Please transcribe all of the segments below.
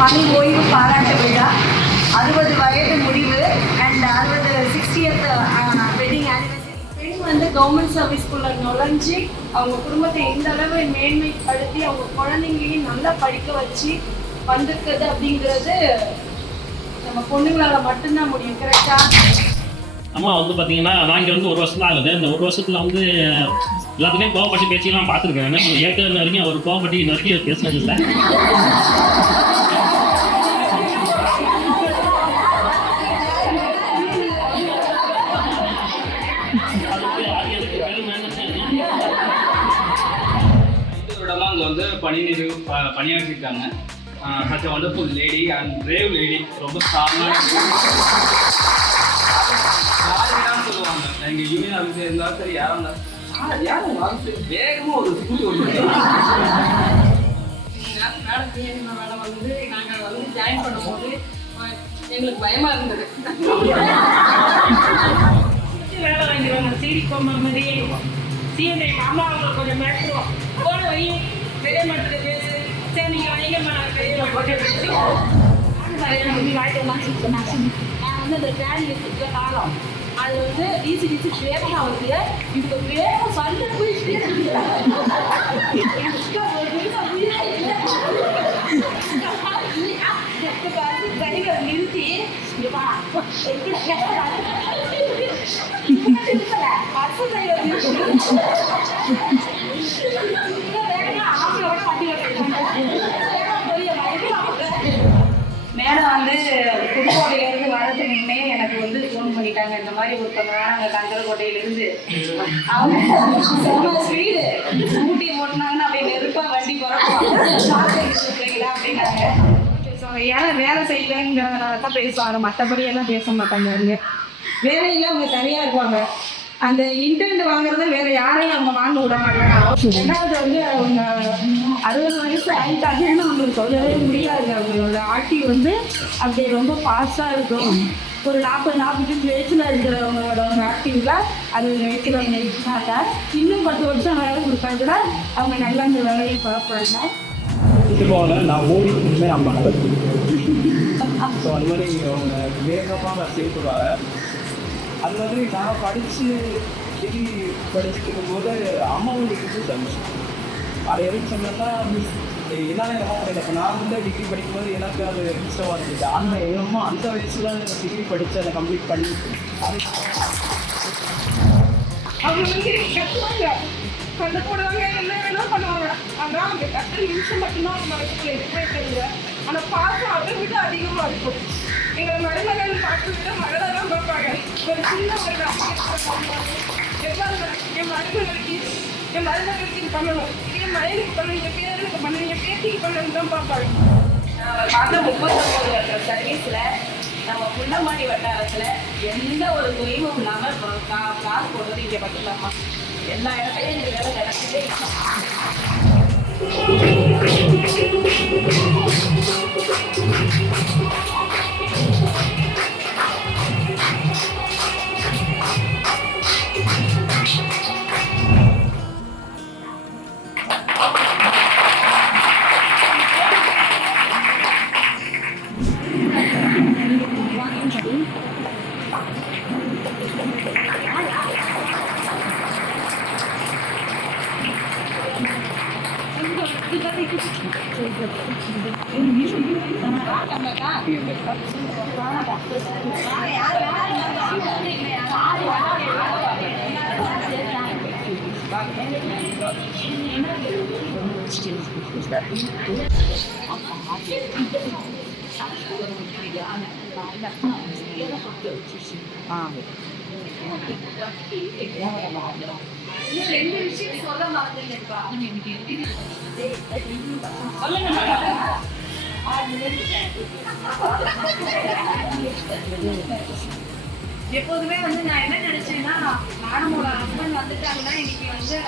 பணி ஓய்வு பாராட்டு விழா, 60 வயது முடிவு அண்ட் 60th வெட்டிங் ஆனிவர்சரி. பெண் வந்து கவர்மெண்ட் சர்வீஸ்குள்ளே நுழைஞ்சி அவங்க குடும்பத்தை எந்த அளவு மேன்மைப்படுத்தி அவங்க குழந்தைங்களையும் நல்லா படிக்க வச்சு வந்திருக்குது அப்படிங்கிறது நம்ம பொண்ணுங்களால் மட்டும்தான் முடியும். கரெக்டா? அம்மா வந்து பார்த்தீங்கன்னா நான் இங்கே வந்து 1 வருஷம் தான் ஆகுது. இந்த 1 வருஷத்தில் வந்து எல்லாத்துக்குமே கோவப்பட்டு பேச்சிலாம் பார்த்துருக்கேன். ஏற்கனவே வரைக்கும் அவர் கோவப்பட்டு இன்ன வரைக்கும் பேசினது இல்லை. அங்கே வந்து பணியாற்றிருக்காங்க. such a wonderful lady and brave lady. ரொம்ப ஸ்ட்ராங்காக யாருதான் சொல்லுவாங்க. எங்கள் யூனியன் ஆஃபீஸர் இருந்தாலும் சரி, யாரும் இருந்தாலும் யாரும் ஆஃபீஸர் வேகமாக ஒரு ஸ்கூல் ஓடுவாங்க. மேடம் வந்து நாங்கள் வந்து ஜாயின் பண்ணும்போது எங்களுக்கு பயமாக இருந்தது. வேலை வாங்கிடுவாங்க. சீடி கோமர் மாதிரி சிஎன்ஐ அம்மா அவங்களுக்கு கொஞ்சம் மேட்ருவோம். போன வை பெரிய மட்டும் பேசு. சரி நீங்கள் வைங்கம்மா, நான் பெரிய போட்டு நான் வந்து அந்த ட்ராலி எடுத்துக்கிற காலம் அது வந்து வீசி வேகமாக வருது. இப்போ வேகம் சண்டை போயிட்டு நிறுத்தி மேடம் வந்து புதுக்கோட்டையிலேருந்து வரதுக்கு முன்னே எனக்கு வந்து ஃபோன் பண்ணிட்டாங்க. இந்த மாதிரி ஒருத்தவங்க நாங்கள் கந்தரக்கோட்டையிலேருந்து அவங்க செம்ம ஸ்பீடு ஸ்கூட்டி ஓட்டினாங்கன்னு அப்படியே நெருப்பாக வண்டி போகிறீங்களா அப்படின்னாங்க. பேசுவாங்க. ஏன்னா வேலை செய்யலைங்கிறதுனால தான் பேசுவாங்க, மற்றபடியெல்லாம் பேச மாட்டாங்க. அவங்க வேலையில் அவங்க தனியாக இருப்பாங்க. அந்த இன்டர்நெட் வாங்குறத வேற யாரையும் அவங்க வாங்க விட மாட்டாங்க. ரெண்டாவது வந்து அவங்க 60 வயசு ஆகிட்டாங்கன்னு அவங்களுக்கு சொல்லவே முடியாது. அவங்களோட ஆக்டிவ் வந்து அப்படி ரொம்ப ஃபாஸ்ட்டாக இருக்கும். ஒரு 40-45 வயசில் இருக்கிறவங்களோட ஆக்டிவில் 60 வயசில் அவங்க இருக்காங்க. இன்னும் 10 வருஷம் வேலை கொடுத்தா கூட அவங்க நல்லா அந்த வேலையை பார்ப்பாங்க. இதுபோல் நான் ஓடிட்டுமே அம்மா ஸோ அது மாதிரி அவங்க வேகமாக சேர்த்துவாங்க. அது மாதிரி நான் படித்து டிகிரி படிச்சுட்டு இருக்கும்போது அம்மாவுக்கு சந்தோஷம். அதை எதுக்கு சொன்னேன்னா என்னால் என்ன முடியல. இப்போ நான் வந்து டிகிரி படிக்கும்போது எனக்கு அது இஷ்டமாக இருந்துச்சு. அந்த என்னமோ அந்த வயசில் டிகிரி படித்து அதை கம்ப்ளீட் பண்ணி அவங்க வந்து கற்றுவாங்க, சண்டை போடுவாங்க, என்ன வேணாலும் பண்ணுவாங்க. ஆனால் அவங்க கற்றுற நிமிஷம் மட்டும்தான் அவங்க மனசுக்குள்ள எதுவுமே தெரியல. ஆனால் பாசம் அதை விட அதிகமாக இருக்கும். எங்களை மருமகள் பார்த்து விட மகளை தான் பார்ப்பாங்க. ஒரு சின்ன ஒரு என் மருமகளுக்கு இது பண்ணணும், இதே மனைவிக்கு பண்ணணும், என் பேருக்கு பண்ணணும், என் பேத்திக்கு பண்ணணும் தான் பார்ப்பாங்க. பார்த்த 39 வருஷ சர்வீஸில் நம்ம புள்ளமாடி வட்டாரத்தில் எந்த ஒரு தொய்வும் இல்லாமல் காசு போடுறது இங்கே மட்டும்தாம்மா. எல்லா இடத்துலையும் இந்த வேலை நடக்கவே ரெண்டு விஷயம் சொல்ல மறந்துருப்பா. எப்போதுமே வந்து நான் என்ன நினைச்சேன்னா, மேடமோட ஹஸ்பண்ட் வந்துட்டாங்கன்னா இன்னைக்கு வந்து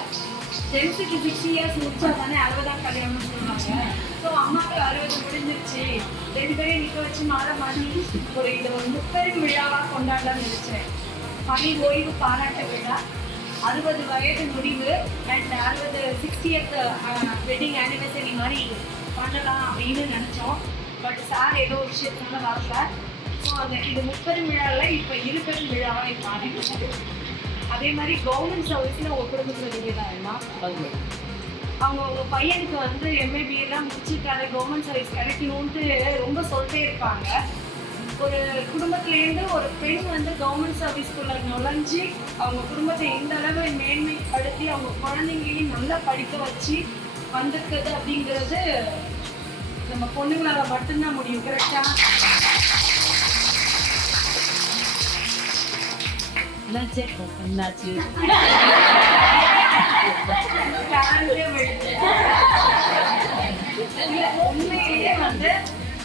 ஜென்ஸுக்கு 60 இயர்ஸ் முடிச்சா தானே 60 கல்யாணம்னு சொல்லுவாங்க. ஸோ அம்மாவுக்கு 60 முடிஞ்சிருச்சு, 2 பேரையும் நிற்க வச்சு மாலை மாறி இதை ஒரு முப்பெரும் விழாவாக கொண்டாடலாம்னு நினைச்சேன். பணி ஓய்வு பாராட்டு விழா, 60 வயது முடிவு அண்ட் 60th வெட்டிங் ஆனிவர்சரி மாதிரி பண்ணலாம் அப்படின்னு நினச்சோம். பட் சார் ஏதோ ஒரு விஷயத்தினால வரல. ஸோ அந்த இது 30 விழாவில் இப்போ 20 விழாவாக இப்போ ஆரம்பிச்சு. அதே மாதிரி கவர்மெண்ட் சர்வீஸில் ஒரு குடும்பத்தில் நீங்கள் தான் எல்லாம் அவங்க பையனுக்கு வந்து MABA முடிச்சுட்டாரு, கவர்மெண்ட் சர்வீஸ் கிடைக்கணும்ட்டு ரொம்ப சொல்லிட்டே இருப்பாங்க. ஒரு குடும்பத்திலேருந்து ஒரு பெண் வந்து கவர்மெண்ட் சர்வீஸ்குள்ள நுழைஞ்சி அவங்க குடும்பத்தை எந்த அளவு மேன்மைப்படுத்தி அவங்க குழந்தைங்களையும் நல்லா படிக்க வச்சு வந்திருக்குது அப்படிங்கிறது நம்ம பொண்ணுங்களால மட்டும்தான் முடியும். கரெக்டா? உண்மையிலேயே வந்து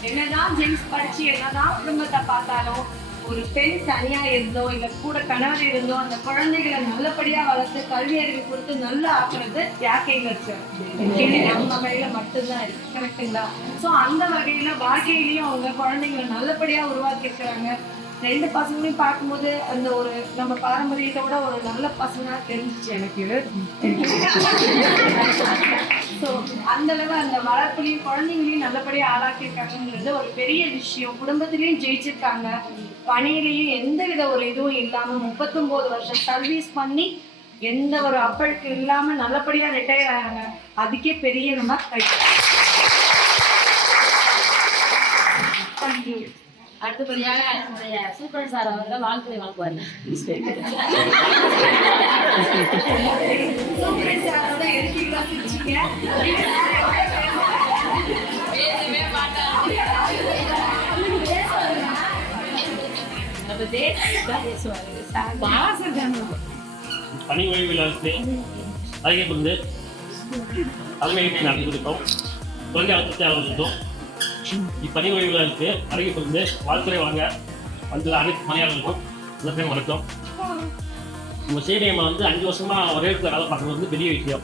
என்னதான் ஜென்ஸ் படிச்சு என்னதான் குடும்பத்தை பார்த்தாலும் ஒரு பெண் தனியா இருந்தோ இல்ல கூட கணவர் இருந்தோ அந்த குழந்தைகளை நல்லபடியா வளர்த்து கல்வி அறிவு கொடுத்து நல்லா ஆக்குறது யாக்கைங்க நம்ம கையில மட்டும்தான் இருக்கு. கரெக்டுங்களா? ஸோ அந்த வகையில வாழ்க்கையிலையும் அவங்க குழந்தைங்களை நல்லபடியா உருவாக்கி இருக்கிறாங்க. 2 பசங்களையும் பார்க்கும்போது அந்த ஒரு நம்ம பாரம்பரியத்தை விட ஒரு நல்ல பசங்க தெரிஞ்சிச்சு எனக்கு. ஸோ அந்த அளவு அந்த வளர்ப்புலையும் குழந்தைங்களையும் நல்லபடியாக ஆளாக்கியிருக்காங்கிறது ஒரு பெரிய விஷயம். குடும்பத்திலையும் ஜெயிச்சிருக்காங்க, பணியிலையும் எந்த வித ஒரு இதுவும் இல்லாமல் 39 வருஷம் சர்வீஸ் பண்ணி எந்த ஒரு அப்பழுக்கு இல்லாமல் நல்லபடியாக ரிட்டையர் ஆகிறாங்க. அதுக்கே பெரிய நம்ம தேங்க்யூ. அடுத்தபடியாக நம்முடைய சூப்பர் சார் அவர்கள் வாழ்த்துறை வழங்குவார்கள். பணி ஓய்வு விழாவுக்கு அறிவிக்கப்பட்டு தலைமையை நடத்திருக்கோம். குழந்தை வளர்த்து ஆரம்பிச்சிட்டோம். இப்பணி ஓய்வு விழாவுக்கு அறிவிக்கப்பட்டு வாழ்த்துறை வாங்க வந்து அனைத்து பணியாளர்களுக்கும் எல்லாத்தையும் வணக்கம். நம்ம ஸ்டேடியம் வந்து 5 வருஷமா ஒரே இடத்துல வேலை பார்க்குறது வந்து பெரிய விஷயம்.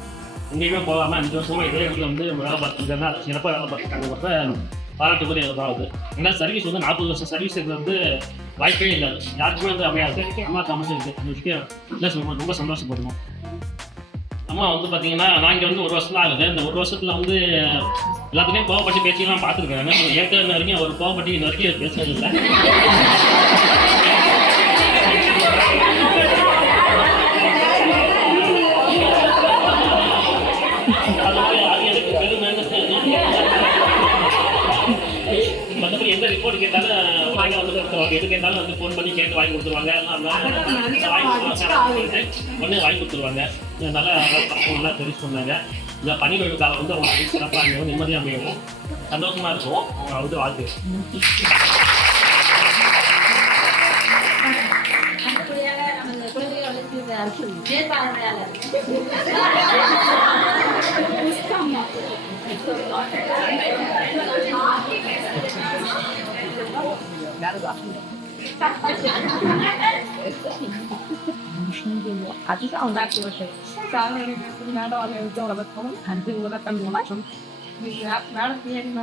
எங்கேயுமே போகாமல் 5 வருஷமா இதே இடத்துல வந்து வேலை பார்த்துருக்காங்க, சிறப்பாக வேலை பார்த்துருக்காங்க. பாராட்டுக்குரிய இதாகுது. ஏன்னா சர்வீஸ் வந்து 40 வருஷம் சர்வீஸ் வந்து வாய்ப்பே இல்லை, யாருக்குமே வந்து அமையாது. அம்மாவுக்கு அமைச்சிருக்கு அந்த விஷயம் இல்லை, ரொம்ப சந்தோஷப்படுவோம். அம்மா வந்து பார்த்தீங்கன்னா நான் இங்கே வந்து 1 வருஷம் தான் ஆகுது. இந்த 1 வருஷத்தில் வந்து எல்லாத்துலேயும் கோவப்பட்டு பேசிக்கலாம் பார்த்துருக்காங்க. ஏற்கனவே வரைக்கும் அவர் கோவப்பட்டு இன்ன வரைக்கும் பேசுறது இல்லை. மற்றபடி எந்த ரிப்போர்ட் கேட்டாலும் வாங்கி வந்து கொடுத்துருவாங்க, எது கேட்டாலும் வந்து ஃபோன் பண்ணி கேட்டு வாங்கி கொடுத்துருவாங்க. ஒன்று வாங்கி கொடுத்துருவாங்க. நல்லா நல்லா தெரிஞ்சு சொன்னாங்க. இந்த பணி ஓய்வு காலம் வந்து அவங்க சிறப்பாக அமையும், நிம்மதியாக அமையும், சந்தோஷமாக இருக்கும். அவங்க வந்து வாழ்க்கை அடுத்தபடியாக நம்ம குழந்தைகள் வளர்ச்சி மேற்பார்வையாளர்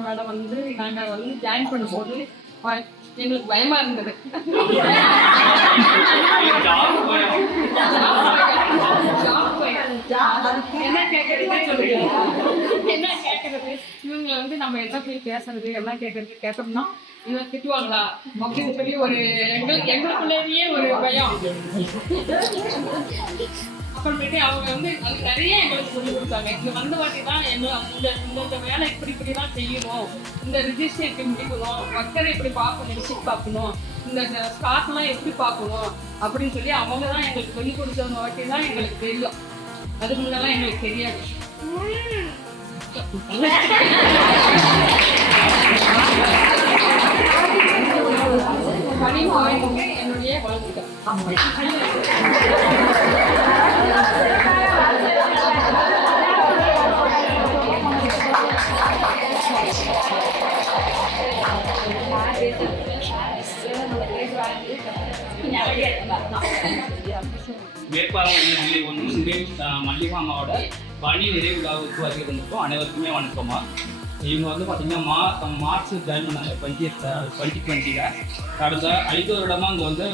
மேடம் வந்து நாங்கள் வந்து ஜாயின் பண்ணும்போது எங்களுக்கு பயமா இருந்தது. என்ன கேட்கறது இவங்களை வந்து நம்ம என்ன போய் பேசுறது எல்லாம் கேட்டோம்னா இவங்க திட்டுவாங்களா அப்படின்னு சொல்லி ஒரு எங்களுக்குள்ளேயே ஒரு பயம். அப்புறமேட்டு அவங்க வந்து அது நிறைய எங்களுக்கு சொல்லி கொடுத்தாங்க. இங்கே வந்த வாட்டி தான் இந்த வேலை இப்படி தான் செய்யணும், இந்த ரிஜிஸ்டர் எப்படி முடிக்கணும், மக்களை எப்படி பார்க்கணும், ரிசிப்ட் பார்க்கணும், இந்த ஸ்டாஃப்லாம் எப்படி பார்க்கணும் அப்படின்னு சொல்லி அவங்க தான் எங்களுக்கு சொல்லிக் கொடுத்தவங்க வாட்டி தான் எங்களுக்கு தெரியும். அதுக்கு முன்னெல்லாம் எங்களுக்கு தெரியாது. பணிவு ஆய்வுக்கு என்னுடைய வாழ்த்துக்கள். மல்லிகா அம்மாவோட பணி நிறைவு விழாவுக்கு வருகை தந்திருக்கோம். அனைவருக்குமே வணக்கமா. இவங்க வந்து பார்த்தீங்கன்னா மார்ச் ஜாயின் பண்ணாங்க 2020. கடந்த 5 வருடமாக அங்கே வந்து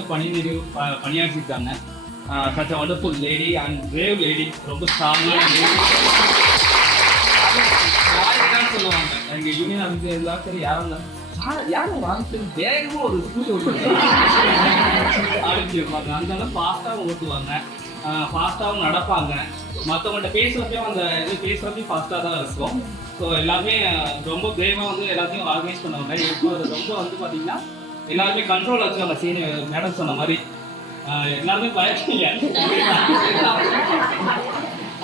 பணியாற்றிருக்காங்க. Such a wonderful lady and brave lady, ரொம்ப ஸ்ட்ராங்கான லேடி சொல்லுவாங்க. எங்கள் யூனியன் வந்து எல்லாரும் சரி யாரும் யாரும் வாழ்த்து வேகமாக ஒரு ஸ்கூட்டி ஆரம்பிச்சிருப்பாங்க. அந்த அளவுக்கு ஃபாஸ்ட்டாகவும் ஓட்டுவாங்க, ஃபாஸ்ட்டாகவும் நடப்பாங்க. மற்றவங்கள்ட்ட பேசுகிறப்பையும் அந்த இது பேசுகிறப்பையும் ஃபாஸ்ட்டாக தான் இருக்கும். ஸோ எல்லாமே ரொம்ப பிரேவாக வந்து எல்லாத்தையும் ஆர்கனைஸ் பண்ணுவாங்க. இப்போ ரொம்ப வந்து பார்த்தீங்கன்னா எல்லாருமே கண்ட்ரோல் வச்சுருவாங்க. சீனியர் மேடம் சொன்ன மாதிரி எல்லாருமே பயப்பீங்க.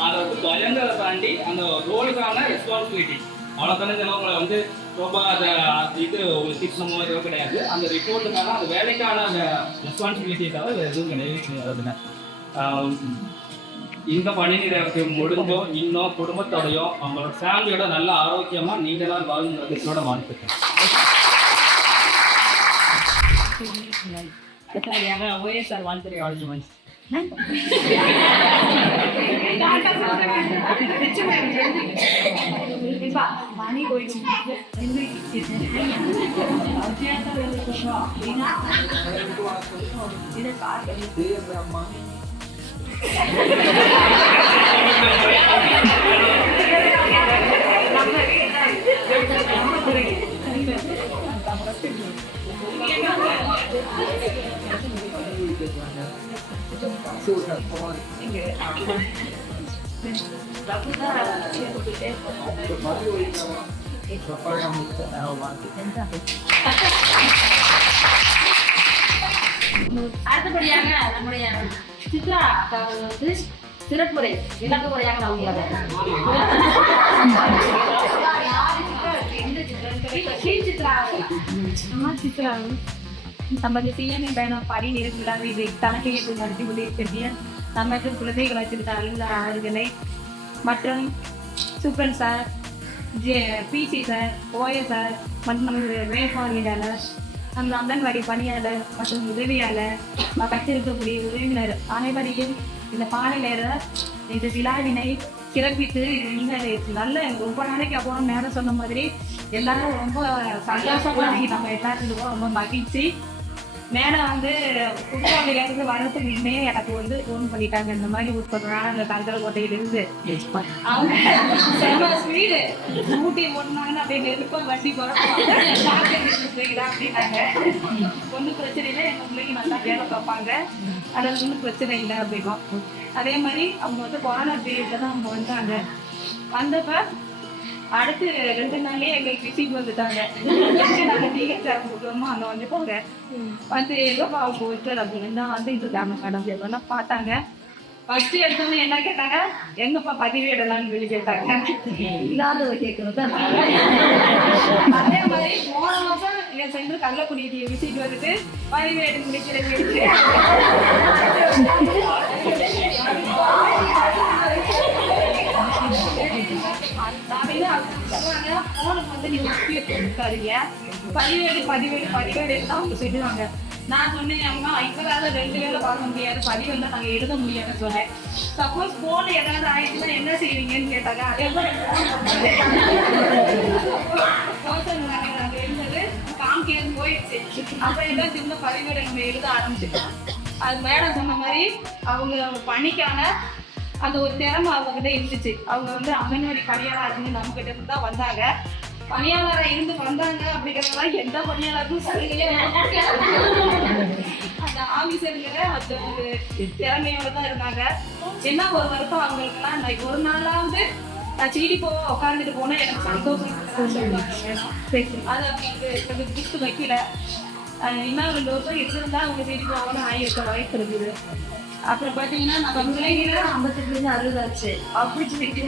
அதை வந்து பயங்கரதை தாண்டி அந்த ரோலுக்கான ரெஸ்பான்சிபிலிட்டி அவ்வளோதானே சிலவங்களை வந்து ரொம்ப அதை இது ஒரு சிக்னமோ எதுவும் கிடையாது. அந்த ரிப்போர்ட்டுக்கான அந்த வேலைக்கான அந்த ரெஸ்பான்சிபிலிட்டியை தவிர வேறு எதுவும் கிடையாது. இந்த பணி நிறைவுக்கு முடிஞ்சோ இன்னும் குடும்பத்தோடையோ அவங்களோட ஃபேமிலியோட நல்ல ஆரோக்கியமாக நீண்ட நாள் வாழ்ந்துட வாழ்த்துக்கிறேன். OSR வாழ்த்துறை வாழ்த்து அடுத்தபடியாக நம்முடைய சித்ரா வந்து சிறப்புரை விளக்குமுறையாக நான் சித்ரா நமது சிஎம்ஏ பயணம் பணி நிறுவனம் இது தலைமையை நடத்தி கொண்டிருக்கிற நமது குழந்தைகள் வச்சிருந்த நல்ல ஆறுகளை மற்றும் சூப்பரன் sir PC sir OS sir மற்றும் நமது மேற்பார்வையாளர் நம்ம அங்கன்வாடி பணியாளர் மற்றும் உதவியாளர் கற்றிருக்கக்கூடிய உறவினர் அனைவரையும் இந்த பாலை நேர இந்த விழாவினை சிறப்பித்து நல்ல ரொம்ப நாளைக்கு அப்புறம் நேரம் சொன்ன மாதிரி எல்லாரும் ரொம்ப சந்தோஷமா நம்ம எல்லாருக்கும் ரொம்ப மகிழ்ச்சி. மேடம் வந்து புதுக்கோட்டையிலேருந்து வரதுக்கு முன்னே எனக்கு வந்து ஃபோன் பண்ணிட்டாங்க. இந்த மாதிரி உட்படுறாங்க அந்த கந்தரக்கோட்டையிலேருந்து அவங்க செம்ம ஸ்பீடு ஊட்டி ஓடினாங்கன்னு அப்படியே நெருப்பம் வண்டி போகிறோம் அப்படின்னாங்க. ஒன்றும் பிரச்சனை இல்லை, எங்கள் பிள்ளைங்க நல்லா வேலை பார்ப்பாங்க, அதில் ஒன்றும் பிரச்சனை இல்லை அப்படின்னோம். அதே மாதிரி அவங்க வந்து கொரோனா பீரியடில் தான் அவங்க வந்தாங்க. வந்தப்போ அடுத்து 2 நாள்லயே எங்களுக்கு விசிட் வந்துட்டாங்க. நாங்கள் டிஹெச்ஆர் கொடுக்குறோமோ அங்கே வந்துட்டாங்க. வந்து எங்கப்பா அவங்க ஒருத்தர் அப்படின்னு தான் வந்துட்டு இருக்காங்க மேடம். எல்லாம் பார்த்தாங்க. ஃபர்ஸ்ட் எடுத்தோன்னே என்ன கேட்டாங்க, எங்கப்பா பதிவேடலாம்னு சொல்லி கேட்டாங்க. இல்லாதவ கேட்கறது. அதே மாதிரி போன மாதம் என் சென்று கள்ளக்குடி விசிட் வந்துட்டு பதிவேடு முடிக்கிறது பதிவேடு தான் அவங்க சொல்லுவாங்க. நான் சொன்னேன் அம்மா இப்போதாவது 2 வேலை பார்க்க முடியாது, பதிவு தான் நாங்கள் எழுத முடியாதுன்னு சொன்னேன். சப்போஸ் போன் ஏதாவது ஆயிடுச்சுன்னா என்ன செய்வீங்கன்னு கேட்டாங்க. அதே மாதிரி நாங்கள் எழுந்தது காமிக்கிறது போயிடுச்சு. அப்புறம் எல்லாம் திரும்ப பதிவேடு நம்ம எழுத ஆரம்பிச்சிட்டோம். அது மேடம் சொன்ன மாதிரி அவங்க பணிக்கான அந்த ஒரு திறமை அவங்ககிட்ட இருந்துச்சு. அவங்க வந்து அங்கன்வாடி பணியாளராக இருந்து நம்ம கிட்ட இருந்து தான் வந்தாங்க. பணியாளராக இருந்து வந்தாங்க அப்படிங்கிறதெல்லாம் எந்த பணியாளருக்கும் சலுகையே அந்த ஆஃபீஸருங்கிற அந்த ஒரு திறமையோட தான் இருந்தாங்க. என்ன ஒரு வருத்தம் அவங்களுக்குலாம் நான் ஒரு நாளாவது நான் சீடி உட்காந்துட்டு போனால் எனக்கு சந்தோஷம். அது அவங்களுக்கு கிஃப்ட் வைக்கல. இன்னும் 2 வருஷம் இருந்திருந்தா அவங்க சீடி போகணும்னு ஆகியிருக்க வாய்ப்பு இருக்குது. அப்புறம் பார்த்தீங்கன்னா நம்ம பிள்ளைங்க 58 60 ஆச்சு அப்படி சொல்லிட்டு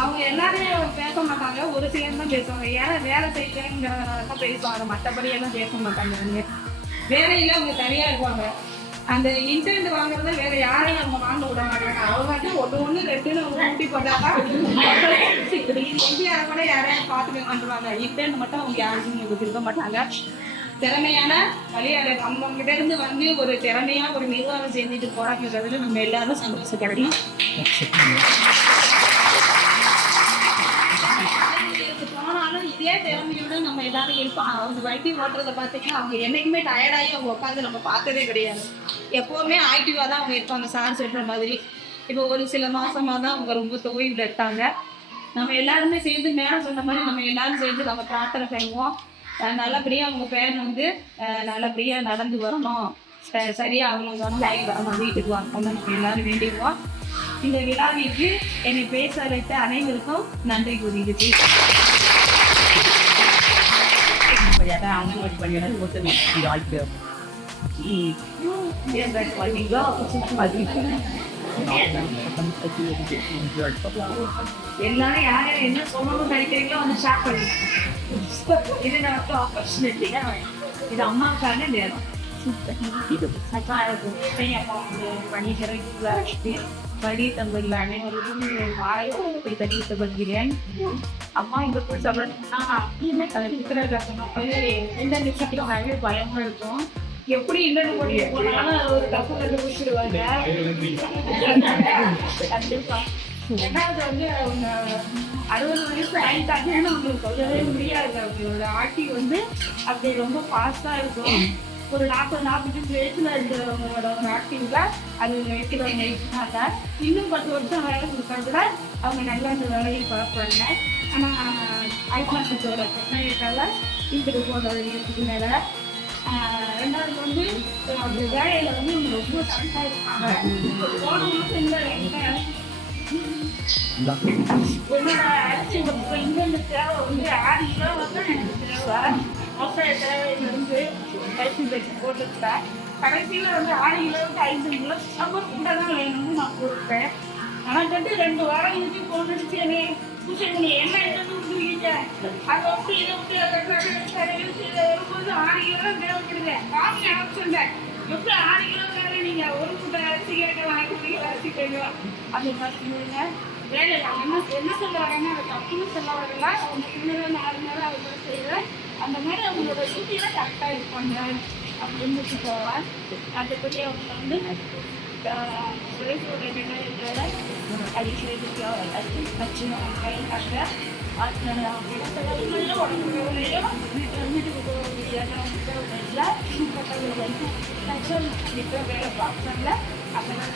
அவங்க எல்லாருமே பேச மாட்டாங்க. ஒரு சிலர் தான் பேசுவாங்க. ஏன்னா வேலை செய்யறதுங்கிறதுனால பேசுவாங்க, மற்றபடி எல்லாம் பேச மாட்டாங்க. வேலையில அவங்க தனியாக இருப்பாங்க. அந்த இன்டர்நெட் வாங்குறத வேற யாரையும் அவங்க வாங்க விட மாட்டாங்க. அவங்க ஒன்று 2 ஊட்டி போட்டாக்கா எம்பியார கூட யாரையும் பார்த்துக்க மாட்டுவாங்க. இன்டர்நெட் மட்டும் அவங்க யாருக்கும் கொடுத்துருக்க மாட்டாங்க. திறமையான பணியாளர் நம்ம கிட்ட இருந்து வந்து ஒரு திறமையா ஒரு நிர்வாகம் செஞ்சுட்டு போறாங்கிறதுல நம்ம எல்லாரும் சந்தோஷப்படணும். போனாலும் இதே திறமையோட நம்ம எல்லாரும் இருப்போம். அவங்க வண்டி ஓட்டுறதை பார்த்தீங்கன்னா அவங்க என்னைக்குமே டயர்டாகி அவங்க உட்காந்து நம்ம பார்த்ததே கிடையாது. எப்போவுமே ஆக்டிவாக தான் அவங்க இருப்பாங்க. சார் சொல்கிற மாதிரி இப்போ ஒரு சில மாசமாக தான் அவங்க ரொம்ப ஓய்வில் இருக்காங்க. நம்ம எல்லாருமே சேர்ந்து மேடம் சொன்ன மாதிரி நம்ம எல்லாரும் சேர்ந்து நம்ம பிரார்த்தனை செய்வோம். நல்லபடியாக அவங்க பேர் வந்து நல்லபடியாக நடந்து வரணும், சரியாக அவங்க லைஃப் வரணும், வீட்டுக்கு வரணும்னு நம்ம எல்லாரும் வேண்டிக்குவோம். இந்த விழாவிற்கு என்னை பேச வைத்த அனைவருக்கும் நன்றி கூறுகிறது. எல்லாரும் யார் யார் என்ன சொல்லணும்னு நினைக்கிறீங்களோ வந்து ஷேர் பண்ணுங்க. இது நமக்கு ஆப்பர்ச்சுனிட்டி. இது அம்மாவுக்கான நேரம். படித்தவர்கள் அனைவருக்கும் வாய்ப்பு தெரிவித்துக் கொள்கிறேன். அம்மா இங்க சொல்லணும்னா எந்த நிமிஷத்துக்கும் நிறைய பயமா இருக்கும். எப்படி இல்லைன்னு போய் போனாலும் ஒரு தப்பு கண்டுபிடிச்சிருவாங்க. கண்டிப்பா ரெண்டாவது வந்து அவங்க 60 வயசு ஆயிட்டாங்கன்னு அவங்களுக்கு சொல்லவே முடியாது. அவங்களோட ஆட்சி வந்து அப்படி ரொம்ப ஃபாஸ்ட்டாக இருக்கும். ஒரு 40-45 வயசுல இருக்கிறவங்களோட ஆக்டிவ்ல அது வைக்கிறவங்க இருக்காங்க. இன்னும் 10 வருஷம் வேலை கொடுத்தா கூட அவங்க நல்லா அந்த வேலையை பார்ப்பாங்க. ஆனால் ஐபாசத்தோட டெக்னாலஜிக்கால வீட்டுக்கு போகிறது இருக்குது மேலே. ரெண்டாவது வந்து அந்த வேலையில வந்து இவங்க ரொம்ப சமைச்சாக இருக்காங்க. போன மாதம் என்னோட அரிசி இங்கேருந்து தேவை வந்து 6 கிலோ வந்து எனக்கு தேவை. விவசாய தேவையிலிருந்து அரிசி வச்சு போட்டுருக்கேன். கடைசியில் வந்து 6 கிலோவுக்கு 5 கிலோ ரொம்ப கூட தான் வேணும்னு நான் கொடுப்பேன். ஆனால் வந்து 2 வாரம் கழிச்சு போட்டுடுச்சு. என்னை பூசணி என்ன என்னன்னு விட்டுருக்கீங்க, அதை விட்டு இதை விட்டு வரும்போது 6 கிலோ தான் தேவைப்படுது. காமி ஆப்ஷன் எப்படி 6 கிலோ வேலை நீங்கள் ஒரு மூட்டை அரிசி கேட்கலாம், 5 கிலோ அரிசி கேட்கலாம். அது பார்த்தீங்கன்னா வேலை என்ன சொல்கிறாங்கன்னா அதை தப்புன்னு சொல்ல வரல. அவங்க 3 4 நேரம் அவங்க செய்கிறேன். அந்த மாதிரி அவங்களோட டியூட்டியில் கரெக்டாக இருப்பாங்க அப்படின்னு வச்சுக்கோங்க. அதுபடி அவங்க வந்து சுரேஷோட வெங்காயத்தோட அடிக்கிறதுக்கு வச்சு கைக்காக இடத்துல உடம்புலையும் வீட்டுக்கு போக முடியாத வேலை பார்த்தாங்க. அதனால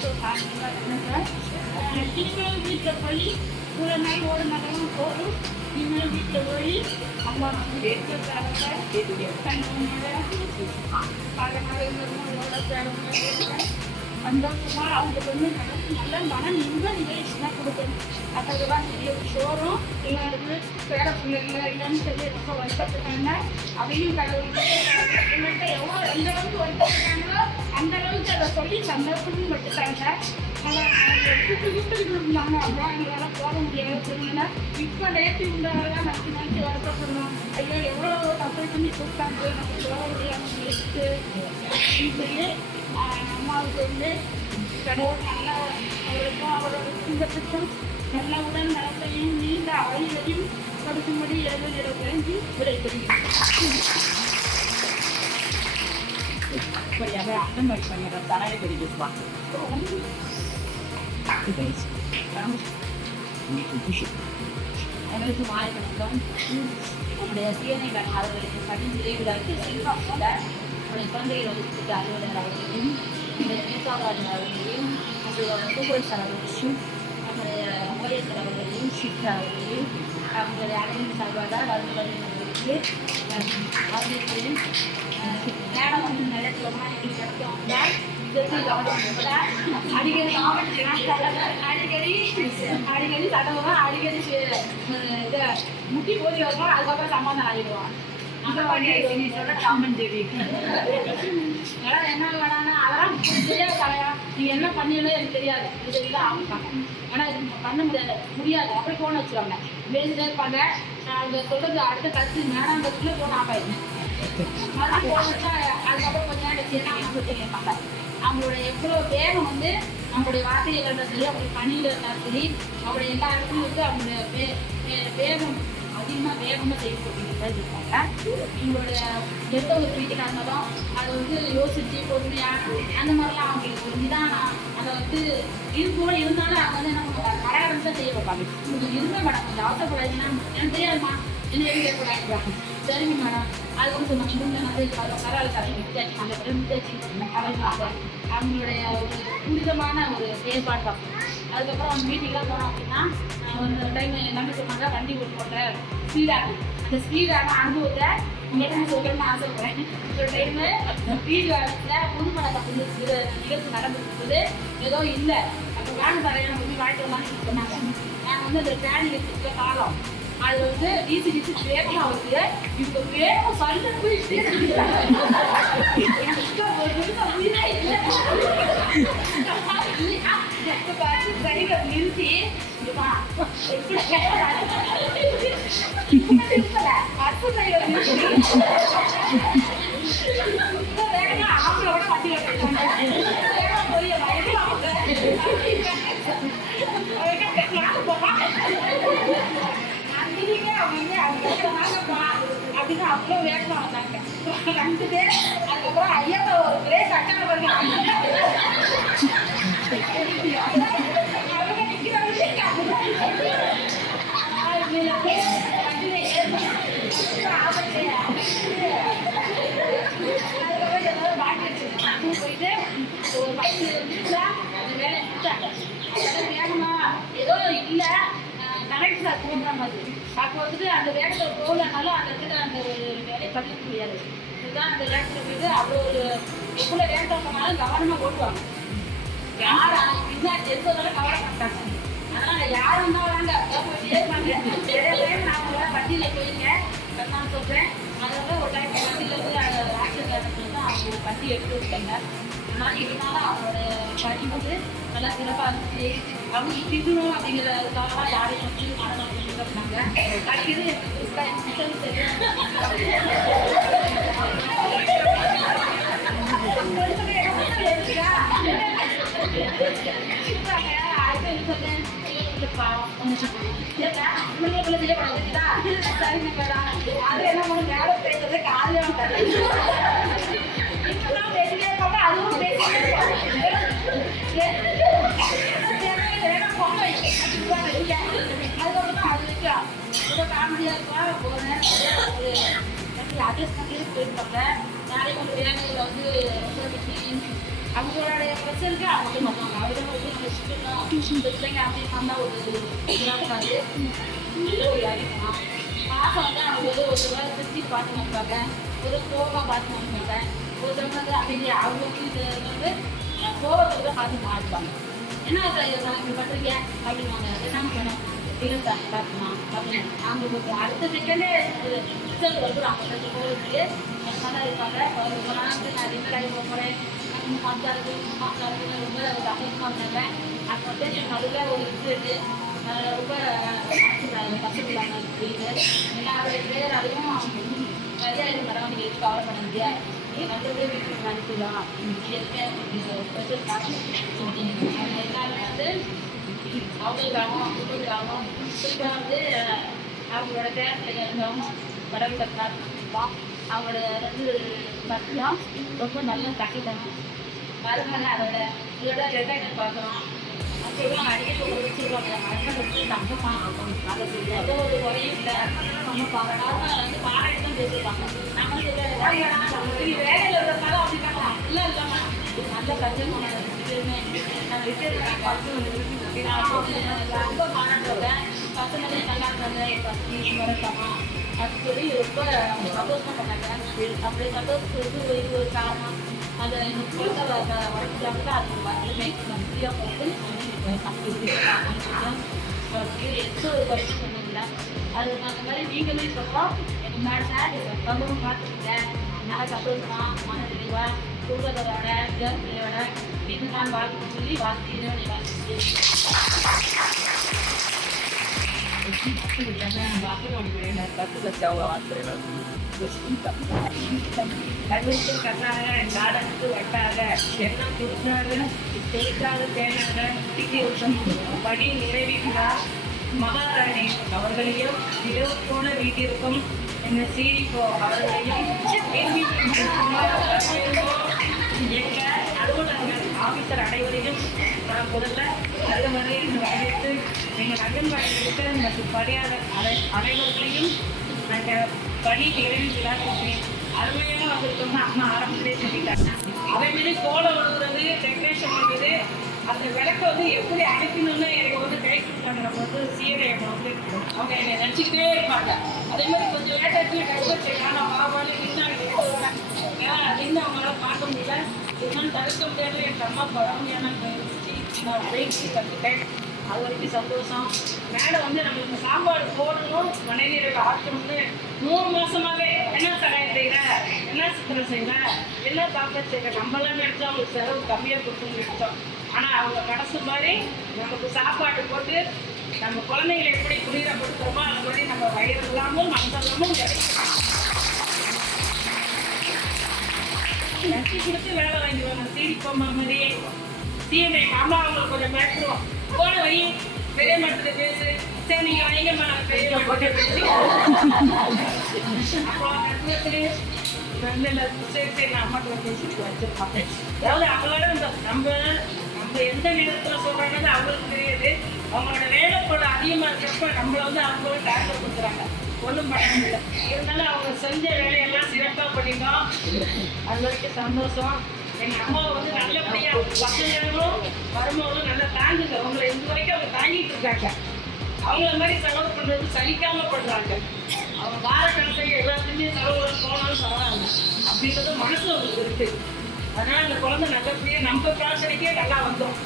இனிமேல் வீட்டில் போய் ஒரு நாள் ஒரு நாளும் போதும். இனிமேல் வீட்டில் போய் அம்மா வந்தவங்க அவங்களுக்கு வந்து நல்ல மன நிகழ்ச்சிதான் கொடுக்கணும். அதுதான் பெரிய ஷோரும் எல்லாருமே பேர பிள்ளைங்க இல்லைன்னு சொல்லி ரொம்ப வருத்தப்பட்டாங்க. அதையும் கடவுள்கிட்ட எவ்வளோ எந்த அளவுக்கு வருத்தப்பட்டாங்களோ அந்த அளவுக்கு அதை சொல்லி சந்தோஷமும் பட்டுட்டாங்க. இருந்தாங்க அப்புறம் எங்களால் போக முடியாது சொல்லுங்கன்னா இப்போ நேற்று உண்டாதான் நினச்சி வருத்தப்படணும். ஐயோ எவ்வளோ தப்பு பண்ணி கூப்பிட்டாங்க நமக்கு போக முடியாமல் சொல்லி அம்மாவுக்கு வந்து கடவுள் நல்லா அவருக்கும் அவரோட குடும்பத்துக்கும் நல்ல உடல் நலத்தையும் நீண்ட ஆயுளையும் கொடுக்கும்படி எழுத வேண்டி விடைபெறுகிறேன். இப்படியாக அங்கன்வாடி பணியாளர் தனாதிபதி பேசுவாங்க. அனைவருக்கும் மாலை வணக்கம். நம்முடைய சிஎன்ஐ பேங்க் அலுவலகத்தின் பணி நிறைவுக்கு செல்வாக்கோட நம்முடைய குழந்தைகள் வகுப்புக்கு அலுவலர் அவர்களையும் நம்முடைய மேற்காவலர் அவர்களையும் நம்முடைய சூப்பர்வைசர் அவர்களையும் நம்முடைய ஓஎஸ் அவர்களையும் ஷிஃப்ட் அவர்களையும் அவங்களுடைய அனைவரும் சார்பாக அவர்களுக்கு அவர்களையும் மேடம் வந்து நிலத்திலமா எங்களுக்கு கிடைக்கும் வந்தால் அடிக்கடி அடிக்கடி சட்டமாக அடிக்கடி இதை முட்டி போதி வருவோம். அதுக்கப்புறம் சமாதானம் ஆகிடுவான். என்ன வேணான்னா அதெல்லாம் தெரியாது கலையா, நீங்க என்ன பண்ணீங்களோ எனக்கு தெரியாது, இது தெரியுதா ஆமாம். ஆனால் இது பண்ண முடியாது அப்படி போன வச்சுருவாங்க. பேசிட்டே இருப்பாங்க. நான் அவங்க சொல்றது அடுத்த கருத்து மேடாண்டதுக்குள்ளே போன ஆகாயிருந்தேன். அதுக்கப்புறம் கொஞ்ச நேரம் கேட்பாங்க. அவங்களோட எவ்வளோ வேகம் வந்து அவங்களுடைய வார்த்தைகள் இருந்தாலும் சரி, அவங்களுடைய பணியில் இருந்தாலும் சரி, அவங்களுடைய எல்லா இடத்துலையும் வந்து அவங்களுடைய வேகம் அதிகமாக வேகமாக செய்யக்கூடியதாக இருப்பாங்க. இவங்களுடைய எந்த ஒரு வீட்டுக்காக இருந்தாலும் அதை வந்து யோசித்து பொறுமையாக அந்த மாதிரிலாம் அவங்களுக்கு ஒரு நிதானம் அதை வந்து இது கூட இருந்தாலும் அவங்க வந்து என்ன பண்ணுவாங்க, கடையாளம் தான் செய்ய வைப்பாங்க. உங்களுக்கு இருந்த மேடம் கொஞ்சம் அவசரப்படாதுன்னா எனக்கு தெரியாதுமா என்ன எழுதிக்கூடாது. சரிங்க மேடம். அதுக்கு சொன்னாங்க பரவாயில்ல சார் வித்தியாச்சு அந்த வித்தியாச்சு அவங்களுடைய ஒரு புனிதமான ஒரு செயல்பாடு தான். அதுக்கப்புறம் மீட்டிங்லாம் போனோம் அப்படின்னா ஒரு டைம் எல்லாமே சொன்னாங்க வண்டி போட்டேன் ஸ்பீடாக அந்த ஸ்பீடாக அனுபவத்தை உங்களுக்கு சொல்லணும்னு ஆசைப்படுறேன். ஒரு டைமு ஸ்பீட் வேகத்தில் புதுமலை பக்கத்து நிகழ்ச்சி நடந்துருக்குது ஏதோ இல்லை அப்போ வேலை தரையான போய் வாங்கிக்கலாம்னு சொன்னாங்க. நான் வந்து அந்த ட்ரெயின் எடுத்துக்கிற காலம் அது வந்து வீசி வேகமாக வருது. இப்போ வேகம் சண்டை போயிட்டு ஒரு நிமிஷம் உயிரே இல்லை. இப்போ பார்த்து டிரைவர் நிறுத்தி பஸ் டிரைவர் நிறுத்தி வேகமாக ஆம்பளோட வண்டி வச்சுருக்காங்க. வேகம் போய் அப்படின்னு அவ்வளோ வேகமா வந்தாங்க. வந்துட்டு அதுக்கப்புறம் ஐயப்பா ஒரு பிரேக் அட்டான பாருங்க போயிட்டு ஒரு பைக்கு அந்த வேலையை கொடுத்தாங்க. அதெல்லாம் வேகமா ஏதோ இல்லை கரெக்ட் சார் போடுற மாதிரி அப்போ வந்துட்டு அந்த வேகத்தில் போகலனாலும் அந்த இடத்துல அந்த ஒரு வேலையை பண்ணிக்க முடியாது. இதுதான் அந்த வேகத்தில் போயிட்டு அவ்வளோ ஒரு எவ்வளோ வேகத்தில் போனாலும் கவனமாக ஓட்டுவாங்க. யார் பின்னாடி எந்ததெல்லாம் கவனம் மாட்டாங்க. அதனால் யார் வந்தால் வராங்க போயிட்டே இருப்பாங்க. நிறைய டைம் நான் உங்களை வண்டியில் போயிருக்கேன் நான் சொல்கிறேன். அதனால ஒரு டைம் வண்டியில் இருந்து ஆக்சிடென்ட் நடந்தது தான் அவங்க வண்டி எடுத்து விட்டாங்க. இருந்தாலும் அவங்களோட பணி வந்து நல்லா சிறப்பாக இருந்துச்சு. அவங்க திட்டணும் அப்படிங்கிறதுக்காக யாரையும் வந்து மனநலம் பண்ணிட்டாங்க. அடிக்கிறது அது என்ன பண்ண மேலே பேசுறது காலையில் இப்பதான் பேசிட்டே இருப்பாங்க. அதுவும் பேசிட்டே அதுக்கப்புறம் அது வைக்கலாம் ரொம்ப காமெடியாக இருக்கும். ஒரு நேரம் ஒரு அட்ஜஸ்ட் பண்ணி போயிருப்பாங்க. நாளைக்கு ஒரு வேலையில் வந்து அவங்களோட பிரச்சனைக்கு அவங்க பண்ணுவாங்க. அவங்க வந்து நம்ம டியூஷன் பிள்ளைங்க அப்படின்னு வந்தால் ஒரு இருக்காது ஒரு அறிவிக்கலாம். மாதம் வந்து அவங்க வந்து ஒரு ரூபாய் திருச்சி பார்த்து நினைப்பாங்க, ஒரு கோபமாக பார்த்து நினைப்பாங்க, ஒருத்தவங்க வந்து அப்படி அவங்க வந்து கோபத்தை கூட பார்த்து மாட்டுவாங்க. என்ன இப்படி பண்ணுறீங்க அப்படின்வாங்க. என்ன பண்ணோம் இருந்தாங்க பார்த்துமா அப்படின்னு அவங்களுக்கு அடுத்த செகண்டே ரிசல்ட் வந்துடும். அவங்க கோவிலுக்கு நல்லா இருப்பாங்க. அவங்க போனாங்க நான் ரெண்டு டைம் போகிறேன் மாற்றாரு ரொம்ப அசைக்கமாக இருந்தாங்க. அது வந்து நடுவில் ஒரு இது ரொம்ப கஷ்டப்படாங்க அப்படின்னு எல்லாருடைய பேராலையும் நிறையா இது பரவாயில்ல எடுத்து கவர் பண்ண முடியாது. மற்றபடி வீட்டுக்கு அனுப்பிடலாம் ஸ்பெஷல் காசு எல்லாரும் வந்து அவங்களுக்காகவும் குடும்பத்துக்காகவும் குறிப்பாக வந்து அவங்களோட பேரப்பிள்ளைங்க இருந்தவங்க கடவுளை பார்த்துக்கலாம். அவங்களோட ரெண்டு பத்திரம் ரொம்ப நல்ல தக்கிட்டாங்க. அதனால அதோட இதோட ரெண்டாயிரம் பார்க்குறோம். அப்புறம் அடிக்கடி வச்சுருவாங்க. அதனால வந்து தங்கம்மா எந்த ஒரு குறையும் இல்லை. நம்ம நார்மலாக வந்து பாராட்டி தான் பேசியிருப்பாங்க. நம்ம வேலையில் இருக்கிறதுனால அப்படின்னா இல்லை இல்லைம்மா நல்ல கஷ்டமாக நான் ரிட்டர்ன் பார்த்து ரொம்ப பாராட்டுவேன். பசங்களே நல்லா இருந்தாங்க என் பசங்க வரட்டாமா அப்படின்னு சொல்லி ரொம்ப சந்தோஷமாக பண்ணாங்க. அப்படி சந்தோஷத்துக்கு இது ஒரு காரணம். அதை எனக்கு கொடுத்த வளர்ச்சியாக அது வந்து ஃப்ரீயாக போட்டு எந்த ஒரு குறைக்கும் சொன்னதில்லை. அது அந்த மாதிரி நீங்களும் சொல்கிறோம். எனக்கு மேலே சார் சம்பவம் பார்த்துருங்க. நல்லா சந்தோஷமா மன நிறைவாக குடும்பத்தோட பிள்ளையோட இது நான் வாழ்க்கை சொல்லி வாழ்க்கையோட கண்ணாக நாடகத்து வட்டாக எண்ணம் கொடுத்தாரு தேய்க்காது தேனாக படி நிறைவேற்றார் மகாராணி அவர்களையும் இரவு போன வீட்டிற்கும் என்ன சீரிப்போ அவர்களையும் எங்கள் அலுவலர்கள் ஆஃபீஸர் அனைவரையும் நான் முதல்ல நல்ல முறையில் வரவேற்று எங்கள் அங்கன்வாடிகளுக்கு மற்றும் பணியாளர் அனைவர்களையும் நாங்கள் பணி நிறைவு விழாக்குகிறேன். அருமையாக வந்திருக்கோம்னு அம்மா ஆரம்பத்திலே சொல்லிட்டாங்க. அதே மாதிரி கோலம் விழுகிறது, டெக்கரேஷன் பண்ணுறது அந்த விளக்கை வந்து எப்படி அணைக்கணும்னு எனக்கு வந்து கை கொடுத்தாங்க. நம்ம வந்து சீரையை வந்து அவங்க என்னை நினச்சிக்கிட்டே இருப்பாங்க. அதே மாதிரி கொஞ்சம் லேட்டாக கை வச்சுருக்காங்க. நான் பரவாயில்ல நின்று ஏன்னா நின்று அவங்களால பார்க்க முடியல. என்னால் தடுக்க முடியாது. என் அம்மா பழமையான நான் பேசி கற்றுட்டேன். அது வரைக்கும் சந்தோஷம். மேடம் வந்து நம்மளுக்கு சாப்பாடு போடணும், மனைநீரை ஆக்கணும்னு 3 மாசமாவே என்ன சகாயம் செய்கிற, என்ன சித்திரம் செய்கிற, என்ன தாக்கல் செய்கிற, நம்மளாம் நினச்சா அவங்களுக்கு செலவு கம்மியாக கொடுத்து நினைச்சோம். ஆனால் அவங்க கடைசி மாதிரி நமக்கு சாப்பாடு போட்டு நம்ம குழந்தைங்களை எப்படி குடிநீரப்படுத்துகிறோமோ அது மாதிரி நம்ம வயிறு இல்லாமல் மனசல்லாமல் நச்சு கொடுத்து வேலை வாங்கிடுவாங்க. சீடி பொம்மை மாதிரியே சீனை அம்மா அவங்களுக்கு கொஞ்சம் பேசுவோம். போன வை பெரிய மட்டத்தில் பேசு, சரி நீங்கள் வைங்கம்மா பெரிய மட்டத்தில் பேசி அப்புறம் சரி சரி நான் அம்மாட்ட பேசிட்டு வச்சிருப்பாங்க. அதாவது அவங்களோட நம்ம எந்த நேரத்தில் சொல்கிறாங்கன்னு அவங்களுக்கு தெரியாது. அவங்களோட வேலைப்போட அதிகமாக இருக்கிறப்ப நம்மளை வந்து அவங்களோட டார்கெட் கொடுக்குறாங்க. ஒன்றும் பண்ண முடியல. இருந்தாலும் அவங்க செஞ்ச வேலையெல்லாம் சிறப்பாக பண்ணிட்டோம். அது வரைக்கும் சந்தோஷம். எங்கள் அம்மாவை வந்து நல்லபடியாக பசங்களும் வரும்போதும் நல்லா தாங்குங்க. அவங்களை இந்த வரைக்கும் அவங்க தாங்கிட்டு இருக்காங்க. அவங்கள மாதிரி செலவு பண்ணுறது சலிக்காமல் பண்ணுறாங்க. அவங்க வார கணக்கு எல்லாத்துலேயுமே செலவு போனாலும் பரவாயில்ல அப்படின்றது மனசு அவங்களுக்கு இருக்குது. அதனால் அந்த குழந்தை நல்லபடியாக நம்ம பிரார்த்தனைக்கே நல்லா வந்தோம்.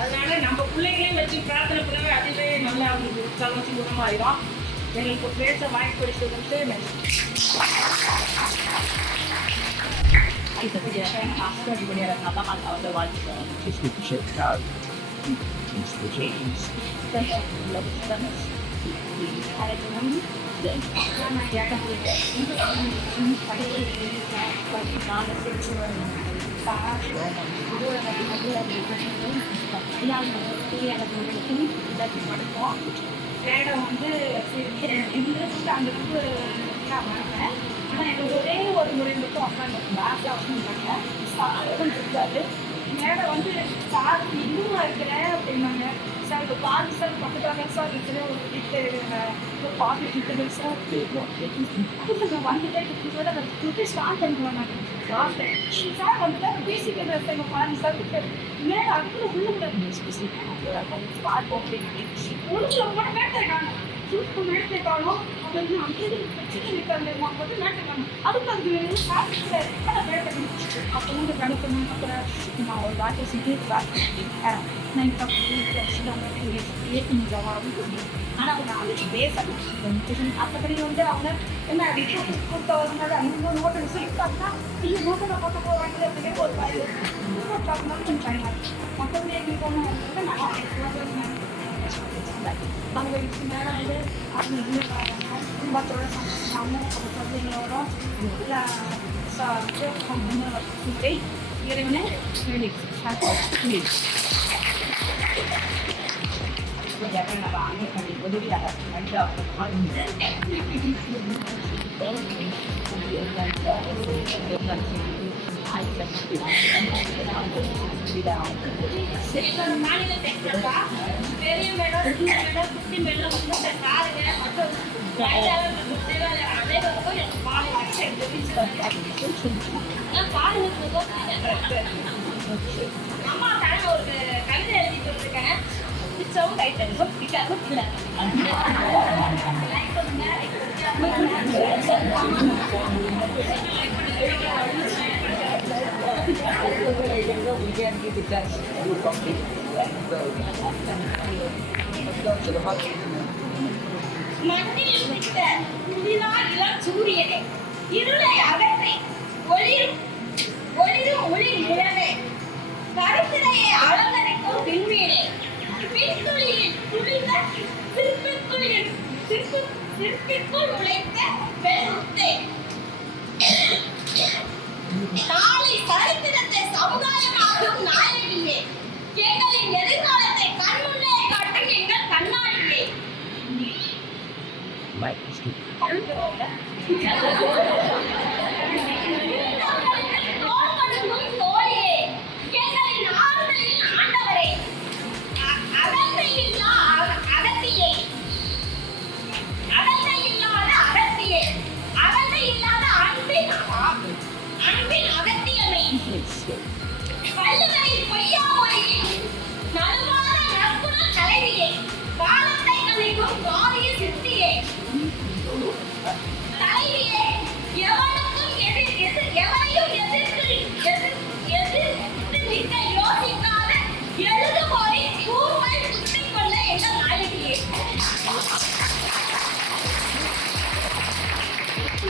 அதனால நம்ம பிள்ளைங்களையும் வச்சு பிரார்த்தனை பண்ணவே அதுவே நல்லா அவங்களுக்கு சந்தோஷம் குணமாயிடும். எங்களுக்கு பேச வாய்ப்பு கொடுத்ததுக்கு நன்றி. மேடம் வந்து இன்ட்ரெஸ்ட் அந்த ஆனால் எனக்கு ஒரே ஒரு முறை மட்டும் உட்காந்து கிளாஸில் உட்காந்துருக்காங்க. சார் இருக்காரு. மேடம் வந்து சார் இன்னும் இருக்கிறேன் அப்படின்னாங்க. சார் இப்போ பாதி சார் பக்கத்தாங்க சார் இருக்கிற ஒரு வீட்டில் பாதி இருக்குது சார். அது நான் வந்துட்டேன் கொடுத்து ஸ்டார்ட் பண்ணுவேன். நான் பார்த்தேன் சார் வந்துட்டு பேசிக்கிறேன் சார். எங்கள் பாதி சார் இருக்காரு. மேடம் அதுக்குள்ள உள்ள பார்ப்போம் அப்படின்னு உள்ள கூட மேட்டாங்க. மேட்டாலும் அப்படின்னு அங்கே பிரச்சனை இருக்காங்க. வந்து மேட்டாங்க அதுக்கு அது சாப்பிட்டு அப்போ வந்து கிடைக்கணும். அப்புறம் நான் ஒரு வாட்டர் சிட்டி நான் ஆனால் அவங்க அதுக்கு பேசணும். மற்றபடி வந்து அவங்க என்ன ரிப்போர்ட் கொடுத்தவங்க அவங்க நோட்டை சொல்லிட்டாங்கன்னா இல்லை நோட்டை போட்டு போவாங்க அப்படிங்கிற ஒரு வாயில் கொஞ்சம் டைம் ஆகும். மற்றபடி எங்களுக்கு ஒன்று நான் அவங்க இதுக்கு மேலே வந்து அவங்க குடும்பத்தோட சந்தோஷமாகவும் அவங்க குழந்தைங்களோட இறைவனை உதவியாக பெரிய மேடம் குட்டி மேடம் வந்து சாருங்க அனைவருக்கும் எனக்கு அம்மா தலை ஒரு கவிதை எழுதி கொடுத்துருக்கேன். பிடிச்சவும் கை தருவோம் பிடிக்காதும் இல்லை. மண்ணில் விட்ட புதினா இளம் சூரியனே இருளை அகற்றி ஒளிரும் ஒளி நிலவே கருத்திரையை அலங்கரிக்கும் விண்மீனே பின்துளியில் துளிந்த சிற்பிற்குள் உழைத்த பெருத்தே நாளை சரித்திரத்தை சமுதாயமாக்கும் நாயகியே எங்களின் எதிர்காலத்தை கண்முன்னே காட்டும் எங்கள் கண்ணாடியே. தோழியே எங்களின் ஆறுதலின் ஆண்டவரே அகந்தை இல்லாத அகத்தியே அகந்தை இல்லாத அன்பின் அகத்தியமே வள்ளுவரின் பொய்யா மொழியில்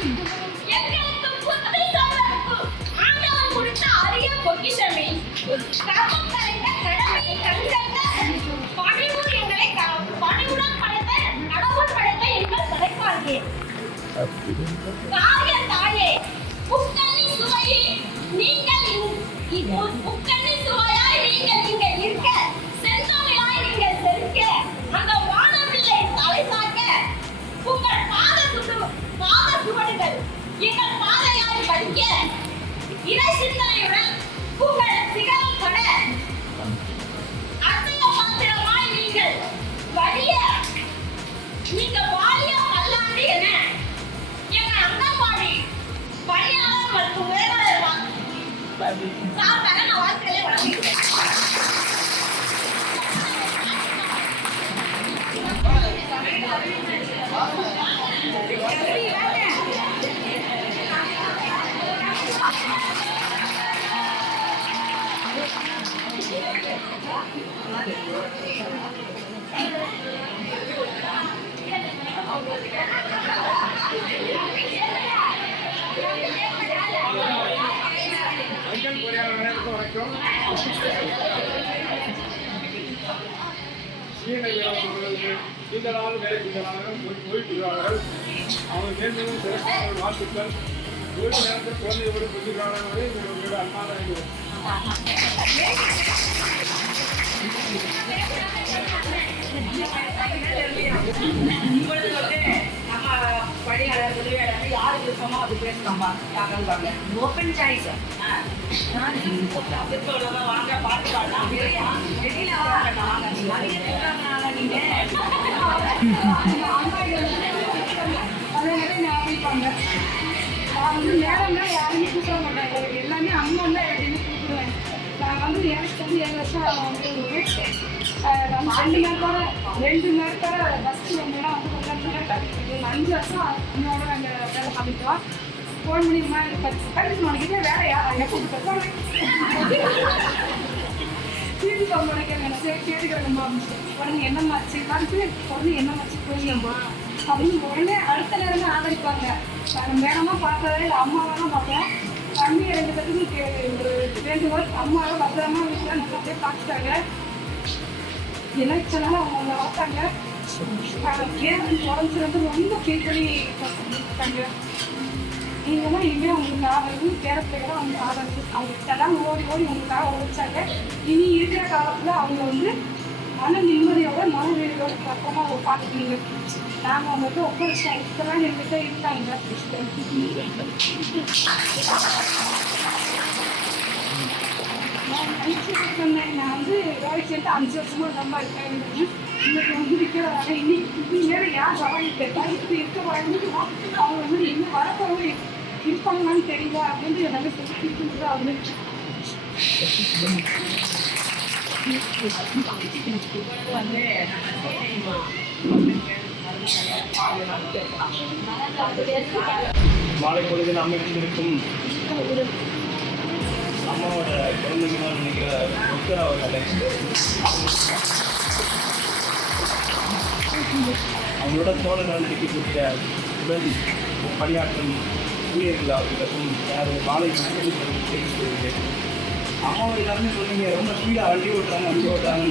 எங்களுக்கு புத்தி சொல்வதற்கு ஆண்டவன் கொடுத்த அரிய பொக்கிஷமே. கர்மம் கலைந்த கடமையை கண்கண்ட பணிவுடன் படைத்த கடவுள் படைத்த எங்கள் தலைப்பாகியே. தாய தாயே, புக்கண்ணி சுவையே நீங்கள் புக்கண்ணி சுவையாய் நீங்கள் இங்க இருக்க, செந்தமிழாய் நீங்கள் செருக்க, அந்த வானவில்லை தலை சாக்க, உங்கள் பாத சுவடுகள் எங்கள் பாதையாய் படிக்க, இறை சிந்தனையுடன் உங்கள் சிகரம் தொட, அத்தய பாத்திரமாய் நீங்கள் வலிய, நீங்க வாலிய பல்லாண்டு என எங்க அங்கன்வாடி பணியாளர் மற்றும் உறவினர் சார்பாக நான் வாழ்க்கையிலே வழங்குகிறேன். இந்த நாள் வேலை போயிட்டுள்ளார்கள். அவங்க மேலும் சிறப்பான வாழ்த்துக்கள். ஒரு நேரத்தில் குழந்தையோடு புதிரானவரை உங்களோட அன்பான இப்பொழுது வந்து நம்ம பணியாளர் உதவியாளர் யாரு விருப்பமோ அது பேசலாமா? யாருங்க ஓப்பன் சாய்ஸ். வாங்க பார்த்துக்கலாம். வெளியில வாங்க நீங்க நான் வந்து நேரம்னா யாருமே கூப்பிட மாட்டாங்க. எல்லாமே அம்மா தான் எப்படின்னு கூப்பிடுவேன். நான் வந்து எனக்கு வந்து 7 வருஷம் வந்து 2 நேரத்தோட ஃபஸ்ட்டு வந்தோன்னா வந்து 5 வருஷம் அம்மாவோட நாங்கள் வேலை பண்ணிட்டோம். ஃபோன் பண்ணி பர்மிஷன் உனக்கிட்டே வேலையா என்ன கூப்பிட்டு திருப்பி உனக்கு சரி கேட்டுக்கிறேங்கம்மா உடனே என்னம்மாச்சு பார்த்து உடனே என்னம்மாச்சு புரியலம்மா அப்படின்னு உடனே அடுத்த நேரமே ஆதரிப்பாங்க. நான் வேணாமா பார்த்ததே இல்லை, அம்மாவை தான் பார்த்தேன். தம்பி 2 பேருக்கு ஒரு வேண்டுகோள், அம்மாவை பத்திரமா வீட்டில் நம்ம அப்படியே பார்த்துட்டாங்க. எலெக்ஷனால அவங்க பார்த்தாங்க. கேரளம் உடம்பு வந்து ரொம்ப ஃபீல் பண்ணி இருக்காங்க. நீங்கள்லாம் இனிமேல் உங்களுக்கு ஆதரவு பேரப்பிள்ளைகளாம் அவங்க ஆதரவு அவங்ககிட்டலாம் ஓடி உங்களுக்காக உழைச்சாங்க. இனி இருக்கிற காலத்தில் அவங்க வந்து மன நிம்மதியோட மனநிலையோட பக்கமாக பார்த்துக்கீங்க. நாங்கள் அவங்கள்ட்ட ஒப்படைச்சோம். இதெல்லாம் எங்கள்கிட்ட இருக்காங்க. நான் நினச்சிட்டு சொன்னேன், நான் வந்து வேலைக்கு சேர்த்து 5 வருஷமா சம்பாதிக்கிறேன். இன்னைக்கு வந்து விற்கிறதாங்க. இன்னைக்கு மேலே யார் சவாலிட்டு இப்படி இருக்க வாழ்ந்துட்டு அவங்க வந்து இன்னும் வரப்போறவங்க இருப்பாங்களான்னு தெரியல அப்படின்னு எல்லாமே சொல்லி அவங்க மாலை பொழுது நாம் இருக்கும் அம்மாவோட குழந்தைங்களால் நினைக்கிற புத்தர் அவர்களை அவங்களோட தோழர்கள் நடிக்கக்கூடிய உடல் பணியாற்றும் ஊழியர்கள் அவர்களுக்கும் யார் மாலை தெரிவிக்கிறது. அம்மாவை எல்லாருமே சொன்னீங்க ரொம்ப ஸ்பீடாக வண்டி ஓட்டுறாங்க.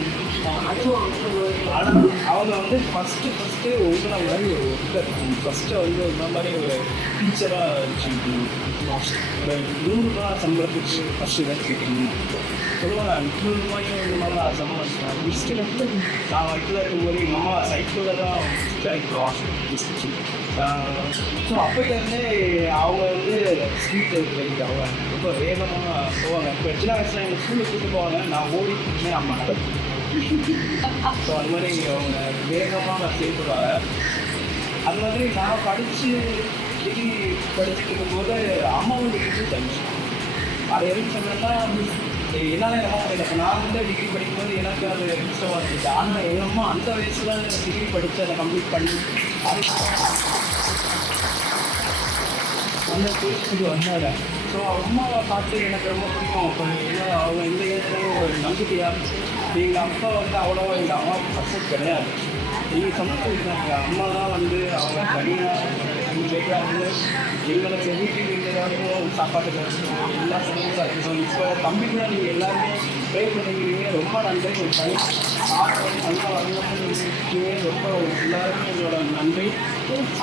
ஆனால் அவங்க வந்து ஃபஸ்ட்டு உங்களை மாதிரி ஒரு ஃபஸ்ட்டு வந்து இந்த மாதிரி ஒரு டீச்சராக வச்சுக்கிட்டீங்க. ஒரு 100 ரூபா சம்பளத்துக்கு ஃபஸ்ட்டு தான் கேட்டீங்க. சொல்லுவாங்க 100 ரூபாயும் இந்த மாதிரிலாம் சம்பளம் பிஸ்கெட் வந்து நான் வயிற்றில் இருக்கும்போது எங்கள் அம்மா சைக்கிளில் தான் பிஸ்கெட். ஸோ அப்போலேருந்தே அவங்க வந்து ஸ்வீட் அவங்க ரொம்ப வேகமாக போவாங்க. இப்போ சின்ன வயசில் எங்கள் ஸ்கூலில் கூப்பிட்டு போவாங்க, நான் ஓடிட்டுமே அம்மா நடக்கும். ஸோ அது மாதிரி அவங்க வேகமாக சேர்த்துருவாங்க. அது மாதிரி நான் டிகிரி படிச்சுட்டு இருக்கும்போது அம்மாவோட டிகிரி தந்துச்சு. அது எதுக்கு சொன்னேன்னா என்னால் எங்கள் அம்மா இல்லை. இப்போ நான் வந்து டிகிரி படிக்கும்போது எனக்கு அது இஷ்டமாக இருந்துச்சு. ஆனால் எங்கள் அம்மா அந்த வயசில் டிகிரி படித்து அதை கம்ப்ளீட் பண்ணி அந்த பேசுக்கு வந்தாங்க. ஸோ அம்மாவை பார்த்து எனக்கு ரொம்ப பிடிக்கும். இப்போ ஏன்னா அவங்க எந்த ஏஜ்லையும் ஒரு நம்பிக்கையாக எங்கள் அப்பா வந்து அவ்வளோவா எங்கள் அம்மாவுக்கு சப்போர்ட் கிடையாது. நீங்கள் சப்போர்ட் இருக்காங்க. அம்மா தான் வந்து அவங்க தனியாக கேட்குறாங்க. எங்களுக்கு வீட்டுக்கு எல்லாருக்கும் சாப்பாட்டுக்கு இருக்கணும், எல்லா செலவுகளும் இருக்கணும். இப்போ தம்பி கூட நீங்கள் எல்லாருமே ப்ரே பண்ணிக்கிறீங்க, ரொம்ப நன்றி. ஒரு தனி நல்லா வரணும்னு ரொம்ப எல்லாருமே எங்களோட நன்றி.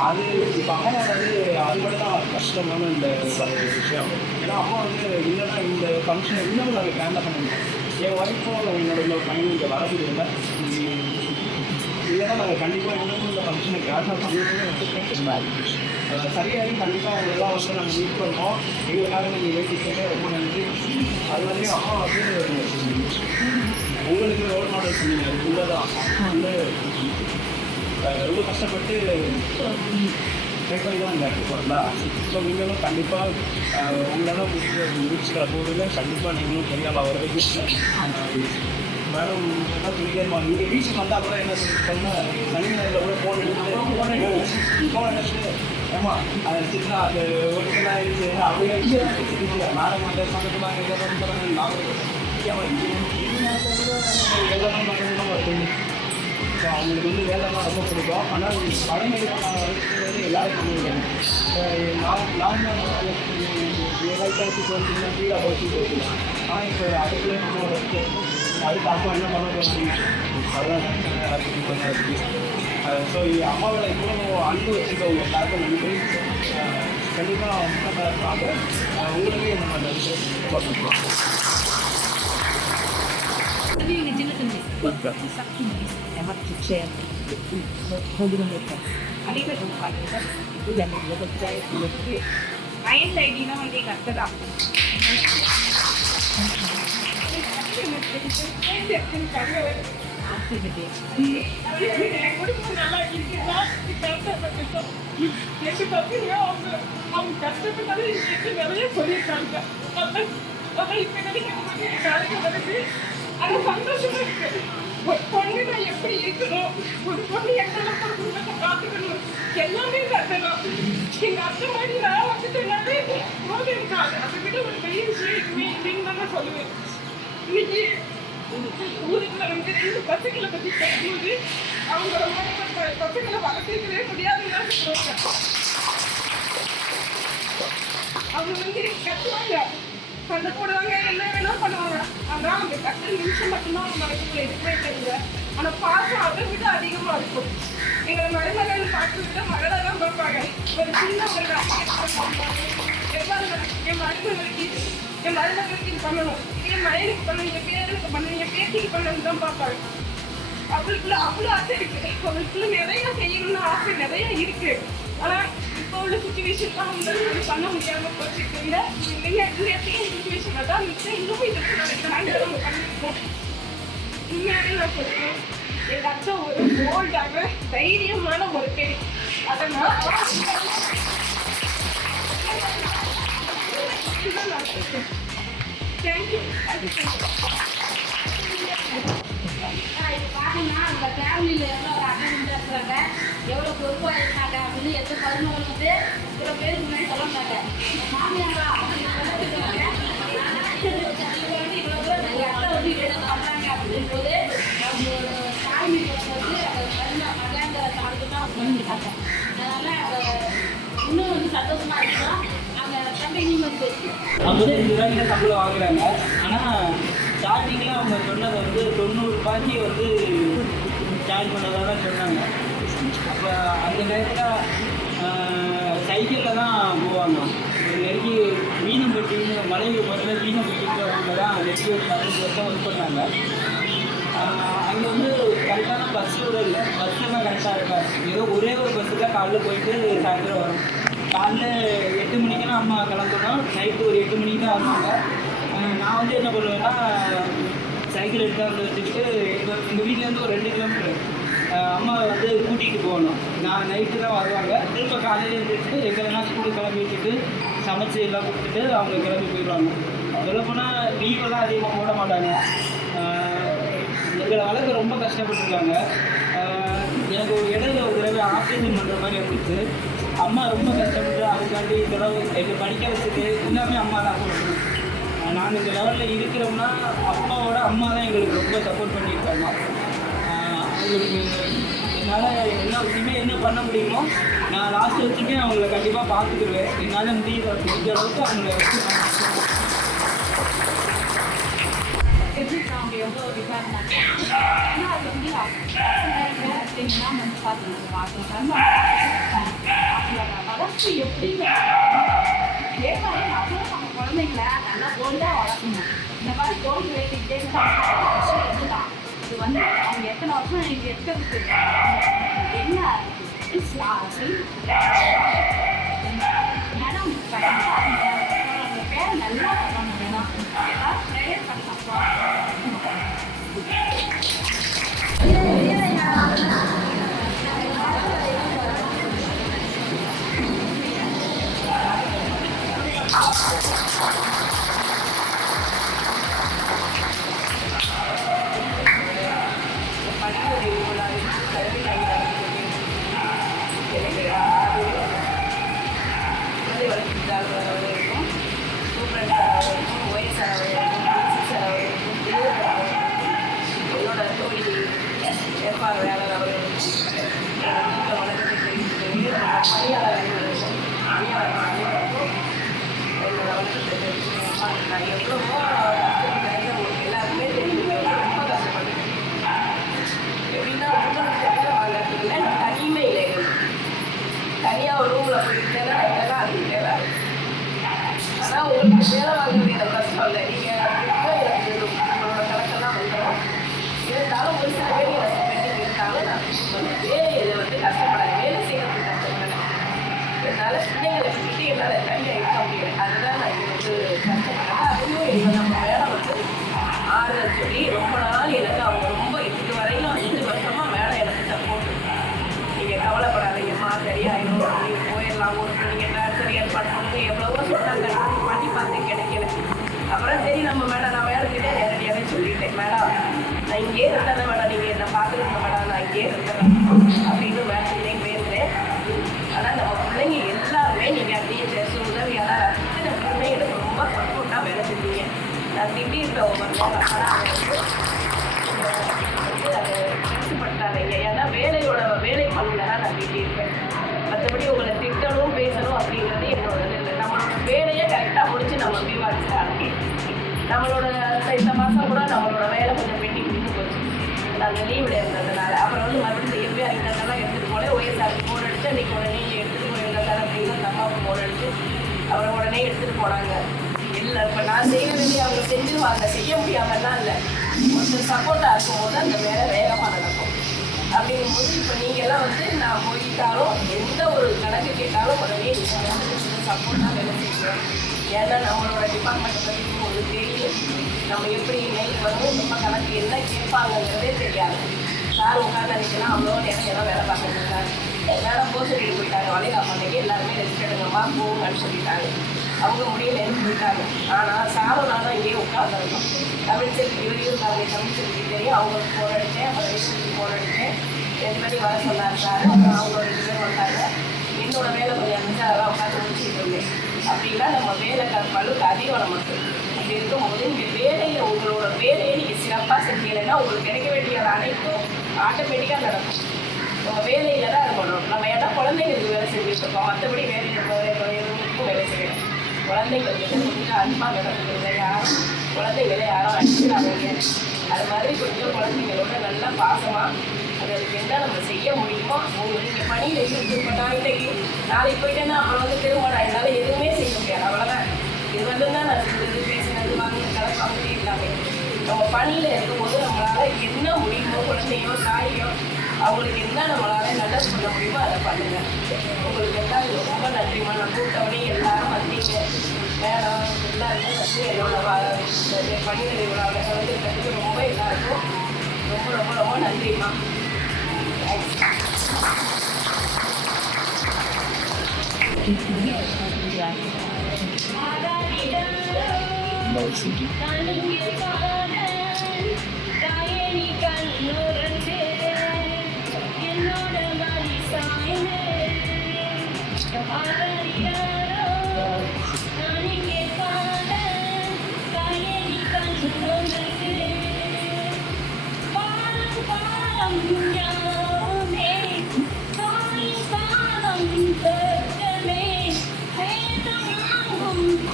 அது இப்போ அம்மா வந்து அது கூட தான் கஷ்டமான இந்த விஷயம். ஏன்னா அம்மா வந்து இல்லைன்னா இந்த ஃபங்க்ஷனை இன்னும் நாங்கள் கிராண்டாக பண்ணிருக்கோம். என் ஒய்ஃபும் என்னோட இன்னொரு பையன் இங்கே வர முடியல. இல்லைன்னா நாங்கள் கண்டிப்பாக இன்னும் இந்த ஃபங்க்ஷனை கிராண்டாக பண்ணிருக்கோம். சரியாகி கண்டிப்பாக அவங்களெல்லாம் வந்து நாங்கள் மீட் பண்ணோம். எங்களுக்காக நீங்கள் வேண்டிக்கிட்டே ரொம்ப நன்றி. அது மாதிரி அம்மா வந்து உங்களுக்கு ரோல் மாடல் சொன்னீங்க, அது உள்ளதான் வந்து ரொம்ப கஷ்டப்பட்டு ட்ரை பண்ணி தான் இங்கே போகிறதா. ஸோ நீங்களும் கண்டிப்பாக உங்களால் முடிச்சுக்கிற போதில் கண்டிப்பாக நீங்களும் பெரிய ஆளாக வர்றதுக்கு மேடம் என்ன சொல்லிக்கிறமா, நீங்கள் வீட்டுக்கு வந்தால் கூட என்ன சொன்னால் தனி நேரில் கூட ஃபோன் எடுத்து ஏமா அதை எடுத்துட்டா அது ஒருத்தனா ஆயிடுச்சு அப்படியே மேடம் வந்து சமைக்கலாம் எல்லாம் பண்ணணும். ஸோ அவங்களுக்கு வந்து வேலைலாம் ரொம்ப பிடிக்கும். ஆனால் பழமையான வந்து எல்லாருக்கும் பிடிக்கும். நான் ஏதாச்சும் வந்து ஃபீலாக போச்சு போச்சுக்கலாம். ஆனால் இப்போ அதுக்குள்ளே அதுக்கு அப்போ என்ன பண்ண போகிறாங்க அதுதான் ஸோ அம்மாவோட இவ்வளோ அன்பு வச்சுருக்கவங்க எல்லாருக்கும் நன்றி. கண்டிப்பாக அவங்க இருப்பாங்க. உங்களுக்கே நம்ம நன்றி பார்த்துக்கலாம். I have to share holding on the phone. Mind ஐடினா வந்து எங்கள் அத்தை தான். குடும்பம் நல்லா இருக்குன்னா எங்க பசங்க அவங்க கஷ்டப்பட்டாலும் எனக்கு நிறைய சொல்லியிருக்காங்க. அதான் இப்ப நினைக்கும் போது எனக்கு அழகு வருது. அது சந்தோஷமா இருக்கு. ஒரு பொண்ணு நான் எப்படி இருக்கணும், ஒரு பொண்ணு எங்கெல்லாம் குடும்பத்தை காத்துக்கணும், எல்லாமே கட்டணும். எங்க அத்தை மாதிரி நான் வந்துட்டேன்னாலே போதும் எனக்கு. அதை விட ஒரு பெரிய விஷயம் எதுவுமே இல்லைன்னு தான் நான் சொல்லுவேன். இன்னைக்கு ஊருக்குள்ள வந்து 2 பசங்களை பத்தி பேசும்போது அவங்க ரொம்ப பசங்களை வளர்த்துக்கவே முடியாதுன்னு சொல்லுவாங்க. அவங்க வந்து கத்துவாங்க, சண்டை போடுவாங்க, என்ன வேணா பண்ணுவாங்க. ஆனால் அவங்க கத்துற நிமிஷம் மட்டும்தான் அவங்க மனசுக்குள்ள எதுவுமே தெரியல. ஆனால் பாசம் அதை விட அதிகமாக இருக்கும். எங்களை மருமகள் பார்த்து விட மகளை தான் பார்ப்பாங்க. ஒரு சின்ன ஒரு என் மருமகளுக்கு இது பண்ணணும், என் மயனுக்கு பண்ணணும், என் பேருக்கு பண்ணணும், என் பேத்திக்கு பண்ணணும் தான் பார்ப்பாங்க. அவளுக்குள்ள அவ்வளோ ஆசை இருக்கு. அவளுக்குள்ள நிறைய செய்யணும்னு ஆசை நிறைய இருக்கு. ஆனால் இப்போ உள்ள சுச்சுவேஷன்லாம் வந்து பண்ண முடியாமல் போச்சு. இல்லை சுச்சுவேஷன் தான் இன்னும் இதுக்கு நாங்கள் நம்ம பண்ணிருக்கோம். உண்மையாவே நான் சொல்லுவேன், எங்கள் அத்தை ஒரு போல்டாக தைரியமான ஒரு பெண். அதை நான் தேங்க்யூ. பார்த்தீங்கன்னா அந்த ஃபேமிலியில் எவ்வளோ ஒரு அண்ணன் இருக்கிறாங்க, எவ்வளோ பொறுப்பாக இருக்காங்க அப்படின்னு எந்த பதினோரு வந்து சில பேருக்கு முன்னாடி சொல்ல மாட்டாங்க. மாமியாரா அப்படின்னு சொல்லிட்டு இவ்வளோ தூரம் எங்கள் அத்தை வந்து இவ்வளோ பண்ணுறாங்க அப்படின் போது அவங்களோட தாய்மை வந்து அந்த மகேந்திர சார்ந்து தான் பண்ணியிருக்காங்க. அதனால் இன்னும் வந்து சந்தோஷமாக இருக்கலாம். அவங்க தம்பி நீங்கள் பேசுங்க. 55,000 சம்பளம் வாங்குறாங்க. ஆனால் ஸ்டார்டிங்கில் அவங்க சொன்னது வந்து 90 ரூபாய்க்கு வந்து ஜாயின் பண்ணதாக தான் சொன்னாங்க. அப்போ அந்த நேரத்தில் சைக்கிளில் தான் போவாங்க. ஒரு நெருங்கி மீனம்பட்டின்னு மலையில் முதல்ல மீனம்பட்டிக்கு அவங்க தான் நெருங்கி ஒரு 40 வருஷம் ஒர்க் பண்ணாங்க. அங்கே வந்து கரெக்டான பஸ்ஸு கூட இல்லை. பஸ்ஸெல்லாம் கரெக்டாக இருக்காது. ஏதோ ஒரே ஒரு பஸ்ஸு தான் காலைல போயிட்டு சாயந்தரம் வரும். காலைல 8 மணிக்கெல்லாம் அம்மா கிளம்பணும், நைட்டு ஒரு 8 மணிக்கு தான் வருவாங்க. நான் வந்து என்ன பண்ணுவேன்னா சைக்கிள் எடுத்து வச்சுக்கிட்டு எங்கள் வீட்டிலேருந்து ஒரு 2 கிலோமீட்டர் அம்மா வந்து கூட்டிகிட்டு போகணும். நான் நைட்டு தான் வருவாங்க. திரும்ப காலையில் எழுந்திரிச்சிட்டு எங்கெல்லாம் ஸ்கூலுக்கு கிளம்பி வச்சுட்டு சமைச்சு எல்லாம் கொடுத்துட்டு அவங்க கிளம்பி போயிடுவாங்க. சொல்ல போனால் லீவெல்லாம் அதிகமாக போட மாட்டாங்க. எங்களை வளர்க்க ரொம்ப கஷ்டப்பட்டுருக்காங்க. எனக்கு ஒரு இடையில ஒரு தடவை ஆப்ரேஷன் பண்ணுற மாதிரி இருந்துச்சு. அம்மா ரொம்ப கஷ்டப்பட்டு அதுக்காண்டி தடவை எங்களை படிக்க வச்சுட்டு எல்லாமே அம்மா தான் கொடுக்கணும். நாங்கள் இந்த லெவலில் இருக்கிறோம்னா அப்பாவோட அம்மா தான் எங்களுக்கு ரொம்ப சப்போர்ட் பண்ணியிருக்காங்க. அவங்களுக்கு என்னால் இனிமேல் என்ன பண்ண முடியுமோ நான் நான் லாஸ்ட் வச்சுமே அவங்கள கண்டிப்பாக பார்த்துக்கிடுவேன். என்னால் முடிஞ்ச அளவுக்கு அவங்கள எப்படி அவங்க எவ்வளோ இதாக இருந்தாங்க. ஏன்னா அது வந்து பார்த்தீங்கன்னா வந்து பார்த்துருக்காங்க வளர்ச்சி எப்படி கேட்பாரு. அப்புறம் நம்ம குழந்தைங்கள நல்லா கோல்டாக வளர்க்கணும். இந்த மாதிரி கோல்டு வேட்டிக்கிட்டே தான் இது வந்து அவங்க எத்தனை வருஷம் இங்கே இருக்கிறதுக்கு என்ன மேடம் அந்த பேரை நல்லா வரணும் வேணாம் ஏதாவது ப்ரேயர் பண்ணலாம். என்னோட தோழி ஏற்பார்வையாளர் அவர்களுக்கும் பணியாளர்களுக்கும் என்னோட வணக்கத்தை நான் எவ்வளவோ உங்களுக்கு எல்லாருமே தெரியும். ரொம்ப கஷ்டப்பட்டேன். எப்படின்னா உங்களுக்கு வேலை வாங்கிறதுக்குள்ள தனிமையில் இருக்கு. தனியாக ஒரு ரூமில் போயிட்டேன்னா இதெல்லாம் அது வேலை. ஆனால் உங்களுக்கு வேலை வாங்குறது எனக்கு கஷ்டம் இல்லை. நீங்கள் எனக்கு உங்களோட கணக்கெல்லாம் வந்துடும். இருந்தாலும் ஒரு சில பேர் எனக்கு பெண்டிங் இருக்காங்க. நான் வேலையை வந்து கஷ்டப்படாது. வேலை செய்யறதுக்கு கஷ்டப்படலை. அதனால பிள்ளைங்களை விட்டுட்டு என்னால் தனியாக இருக்க முடியலை. அதுதான் நான் இங்கே வந்து கஷ்டப்பட்டேன். அதுவும் இப்போ நம்ம வேலை வந்து ஆறுதல் சொல்லி ரொம்ப நாள் எனக்கு அவங்க ரொம்ப இது வரையிலும் 5 வருஷமாக வேலை எனக்கு சப்போர்ட். நீங்கள் கவலைப்படாதீங்கம்மா சரியாயிடும், நீங்கள் போயிடலாம், ஒரு நீங்கள் ட்ரான்ஸ்ஃபர் ஏற்பாடு பண்ணுங்க எவ்வளவோ சொன்னாங்க. நான் பண்ணி பார்த்து கிடைக்கல. அப்புறம் சரி நம்ம மேடம் நான் வேலைக்கிட்டே நேரடியாகவே சொல்லிட்டேன். மேடம் நான் இங்கே இருந்தேன் மேடம், நீங்கள் என்னை பார்த்துருக்க மேடம், நான் இங்கே இருந்தேன் அப்படின்னு வேலைக்கிட்டே பேசுகிறேன். ஆனால் நம்ம பிள்ளைங்க எல்லாருமே நீங்கள் அப்படியே ஜெஸ் உதவியாளர் அத்தனை பேருமே எனக்கு ரொம்ப சப்போர்ட்டாக வேலை செஞ்சீங்க. நான் திடீர்னு ஒவ்வொரு நேரம் ஆனால் அதை கஷ்டப்பட்டாதீங்க. ஏன்னா வேலை பங்குல தான் நான் திட்டிருக்கேன். மற்றபடி உங்களை திட்டணும் பேசணும் அப்படிங்கிறது என்னோட இல்லை. நம்மளோட வேலையை கரெக்டாக முடிச்சு நம்ம விவாதிச்சு அனுப்பிடுவோம். நம்மளோட இந்த மாதம் கூட நம்மளோட வேலை கொஞ்சம் பெண்டிங் விட்டு போச்சு. நாங்கள் லீவில் இருந்ததுனால அப்புறம் வந்து மறுபடியும் எப்படியா இருந்ததெல்லாம் எடுத்துகிட்டு போனேன். ஒய்எஸ்ஆருக்கு ஃபோன் அடிச்சு அன்றைக்கி உடனே எடுத்துகிட்டு போயிருந்தாங்க அப்படின்னு அந்த அம்மாவுக்கு ஃபோன் அடிச்சு அவரை உடனே எடுத்துகிட்டு போனாங்க. இல்லை இப்போ நான் செய்ய வேண்டிய அவங்க செஞ்சுருவாங்க. செய்ய முடியாமல்லாம் இல்லை. கொஞ்சம் சப்போர்ட்டாக இருக்கும்போது அந்த வேலை வேகமாக நடக்கும். அப்படிங்கும்போது இப்போ நீங்கள்லாம் வந்து நான் போயிட்டாலும் எந்த ஒரு கணக்கு கேட்டாலும் உடனே சப்போர்ட்டாக வேலை செய்யணும். ஏன்னா நம்மளோட டிபார்ட்மெண்ட்டை பற்றி உங்களுக்கு தெரியும். நம்ம எப்படி நைட் வரும் நம்ம கணக்கு என்ன கேட்பாங்கிறதே தெரியாது. சார் உட்காந்து அன்றைக்கெல்லாம் அவ்வளோ நேரம் வேலை பார்க்கணும் சார். மேடம் போக சொல்லிட்டு போயிட்டாங்க. வளைகாப்பு அன்றைக்கி எல்லாருமே ரெஸ்ட் எடுங்கம்மா போங்கன்னு சொல்லிட்டாங்க. அவங்க முடியலன்னு போயிட்டாங்க. ஆனால் சாரும் நானும் இங்கேயே உட்காந்துருந்தோம். தமிழ் செல்வி இருந்தாங்க. தமிழ் செல்வி தெரியும். அவங்களுக்கு ஃபோன் அடித்தேன். அப்புறம் ரேஷனுக்கு ஃபோன் அடித்தேன். 2 பேரையும் வர சொன்னார் சார். அப்புறம் அவங்க 2 பேர் வந்தாங்க. என்னோட வேலை கொஞ்சம் இருந்துச்சு. அதெல்லாம் உட்காந்து முடிச்சுட்டு இருந்தேன். அப்படின்னா நம்ம வேலை பழுக்கு அதிகம் நமக்கு. அப்படி இருக்கும்போது இந்த வேலையை உங்களோட வேலையை நீங்கள் சிறப்பாக செஞ்சீங்கன்னா உங்களுக்கு கிடைக்க வேண்டிய அனைத்தும் ஆட்டோமேட்டிக்காக நடக்கும். நம்ம வேலையில் தான் இருக்கணும். நம்ம ஏன்னா குழந்தைங்களுக்கு வேலை செஞ்சுட்டு இருக்கோம். மற்றபடி எதுவும் வேலை செய்யணும். குழந்தைங்களுக்கு கொஞ்சம் அன்பாக நடக்குது. யாரும் குழந்தைங்களை யாரும் அடிச்சுடாதீங்க. அது மாதிரி கொஞ்சம் குழந்தைங்களோட நல்லா பாசமாக அதுக்கு என்ன நம்ம செய்ய முடியுமோ உங்களுக்கு நீங்கள் பணியில் இருந்து இப்போ நான் இன்றைக்கி நாளைக்கு போயிட்டேன்னா அப்புறம் வந்து திருமணம் என்னால் எதுவுமே செய்ய முடியாது. அவ்வளோதான். இது வந்து தான் நான் செஞ்சது பேசினது வாங்கி கலக்கு வாங்கி எல்லாமே. நம்ம பணியில் இருக்கும்போது நம்மளால் என்ன முடியுமோ குழந்தையோ தாயோ அவங்களுக்கு என்ன நம்மளால் நல்லது பண்ண முடியுமோ அதை பண்ணுங்கள். உங்களுக்கு எல்லாம் ரொம்ப நன்றிமா. நான் கூப்பிட்டவனே எல்லாரும் வந்தீங்க. மேடம் எல்லாருமே வந்து என்னோட பணி நிறைவுளாக கலந்துக்கிறதுக்கு ரொம்ப எல்லாருக்கும் ரொம்ப ரொம்ப ரொம்ப நன்றிம்மா.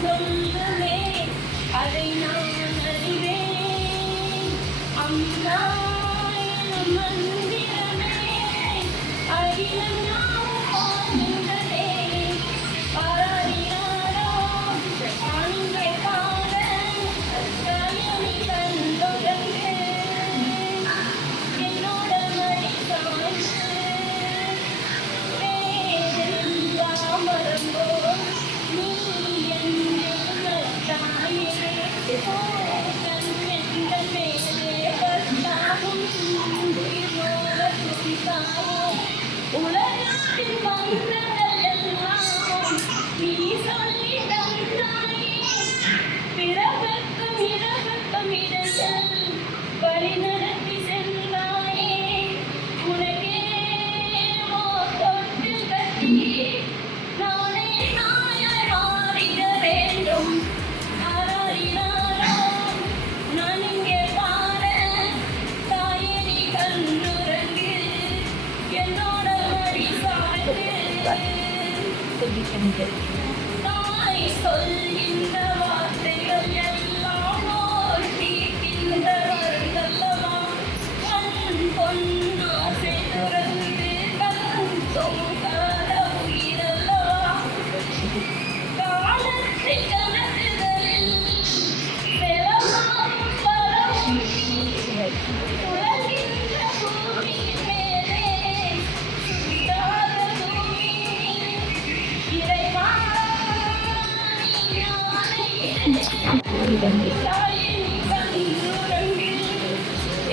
சொல்லுமே அதை நான் அறிவேன். அம்மா எனும் மந்திரமே அகிலம் யாவும் வாழ்கின்றதே. பாராதினாரோ அன்பை காண தாயனை கண்டுறங்கு. என்னோட மடி சாய்ந்து வேதெல்லாம் மறந்தோ நீ என் தாயே. கண்ணெங்கள் மேலே கத்தாகும் உயிரோட துடித்தாயே. உலகத்தின் மந்திரங்கள் எல்லாம் நீ சொல்லி தந்தாயே. பிறப்புக்கும் இறப்புக்கும் இடையில் வழி நடத்தி சென்றாயே. உனக்கே தொட்டு கட்டி நானே நாயாய் மாறிட வேண்டும். ஆராயினாரோ நான் இங்கே பாட தாயே நீ கண்ணுறங்கு. என்னோட வழி சாய்ந்து தாய் சொல்கின்ற வார்த்தைகள் எல்லாம் ஓர் தீர்க்கின்றவர்களல்லவா. கண் பொன்னாசை துறந்து கண் தோங்காத உயிரல்லவா. காலத்தின் கணக்குகளில் செலவாகும் பலவும் உலகின்ற பூமியின் மேலே சுத்தாத பூமி. இறைவா நீ ஞானை தாயே நீ கண்ணுறங்கு.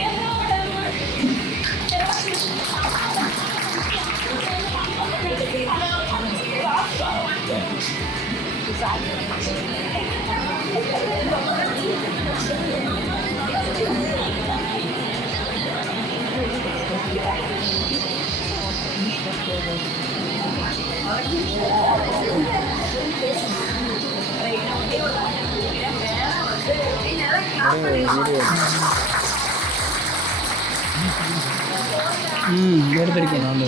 என்னோட எடுத்துருக்கேன் நான்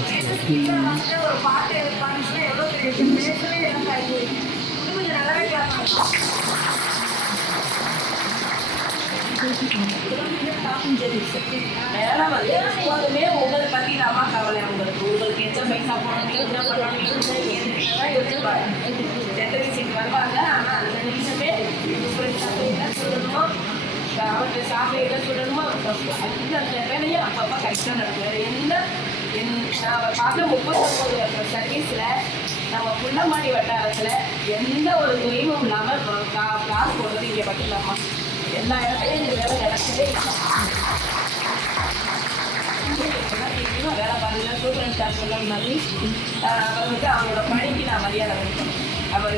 ஒரு பாட்டு எடுப்பாங்கன்னா எவ்வளோ பெரிய பேசவே எனக்கு ஆகி கொஞ்சம் நல்லாவே கேட்பாங்க. வேலை வந்து எப்போதுமே உங்களை பற்றி தாமா கவலை. உங்களுக்கு எத்தனை பைசா போடணும் என்ன பண்ணணும் யோசிப்பாங்க. எத்தனை விஷயம் வருவாங்க. ஆனால் அந்த நிமிஷமே என்ன சொல்லணுமோ அவர்கிட்ட சாப்பிட என்ன சொல்லணுமோ அந்த வேலையை அப்பப்போ கரெக்டாக நடக்குது. நான் பார்த்த 39 சர்வீஸில் நம்ம புள்ளமாடி வட்டாரத்தில் எந்த ஒரு தொழிலும் இல்லாமல் காசு போடுறது இங்கே பார்த்துக்கலாமா. எல்லா இடத்துலையும் இந்த வேலை நடக்கவே வேலை பாருங்க. சூப்பரன் சார் சொன்ன மாதிரி அவர் அவங்களோட பணிக்கு நான் மரியாதை கொடுக்கணும். அவர்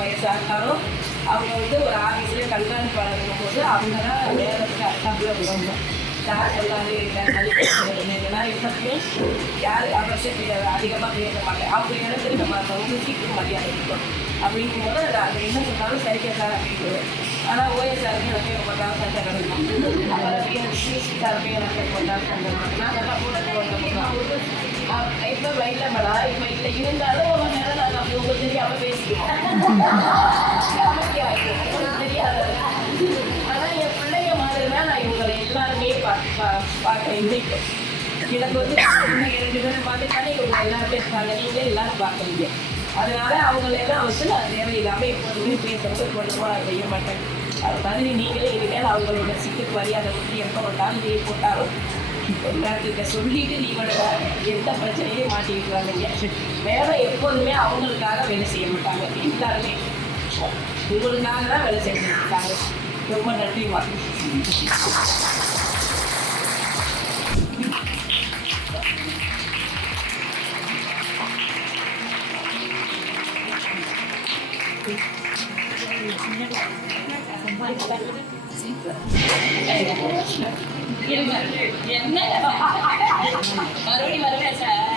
வயசாக இருந்தாலும் அவங்க ஒரு ஆஃபீஸ்லேயே கண்காணிப்பாளர் இருக்கும்போது அவங்க தான் வேலைக்கு அர்த்தாப்பில் விடுவாங்க. யார் சொல்லாது இதெல்லாம் இருக்கிறது யார் அவசியம் அதிகமாக பேச அவங்க இடத்துல நம்ம சீக்கிரம் மரியாதை கொடுக்கணும். அப்படிங்கும்போது அது என்ன சொன்னாலும் சரிக்கா சார் அப்படின்னு. ஆனால் ஓஎஸ்ஆருக்கு எனக்கு போட்டாலும் சண்டை கிடைக்கும். அப்புறம் சிசிஆருக்கு எனக்கு போட்டாலும் சண்டை கிடைக்கும். நான் நல்லா போட்டு இப்போ இல்லை மேடம் இப்போ இல்லை இருந்தாலும் ஒரு நேரம் நான் அப்படி உங்களுக்கு தெரியாமல் பேசிக்கிறேன். தெரியாது. ஆனால் என் பிள்ளைங்க மாதிரி தான் நான் இவங்களை எல்லாருமே பார்க்குறேன். இன்னைக்கு எனக்கு எனக்கு 2 பேரும் பார்த்துட்டாலே இவங்க எல்லாரும் பேசுகிறாங்க. நீங்களே எல்லாரும் பார்க்குறீங்க. அதனால அவங்களெல்லாம் நான் தேவையில்லாமல் எப்போதுமே பேசுறது கொண்டுமா செய்ய மாட்டேன். அது மாதிரி நீங்களே இனிமேல் அவங்களோட சிட்டுக்கு மரியாதை பற்றி எப்போ வந்தாலும் லீவ் போட்டாலும் எல்லாத்துக்கிட்ட சொல்லிட்டு நீங்களோட எந்த பிரச்சனையும் மாட்டிக்கிட்டு வேலை எப்போதுமே அவங்களுக்காக வேலை செய்ய மாட்டாங்க. எல்லாருமே உங்களுக்காக தான் வேலை செஞ்சுட்டு இருக்காங்க. ரொம்ப நன்றிமா. என்ன மறுபடியும் வரவே sir.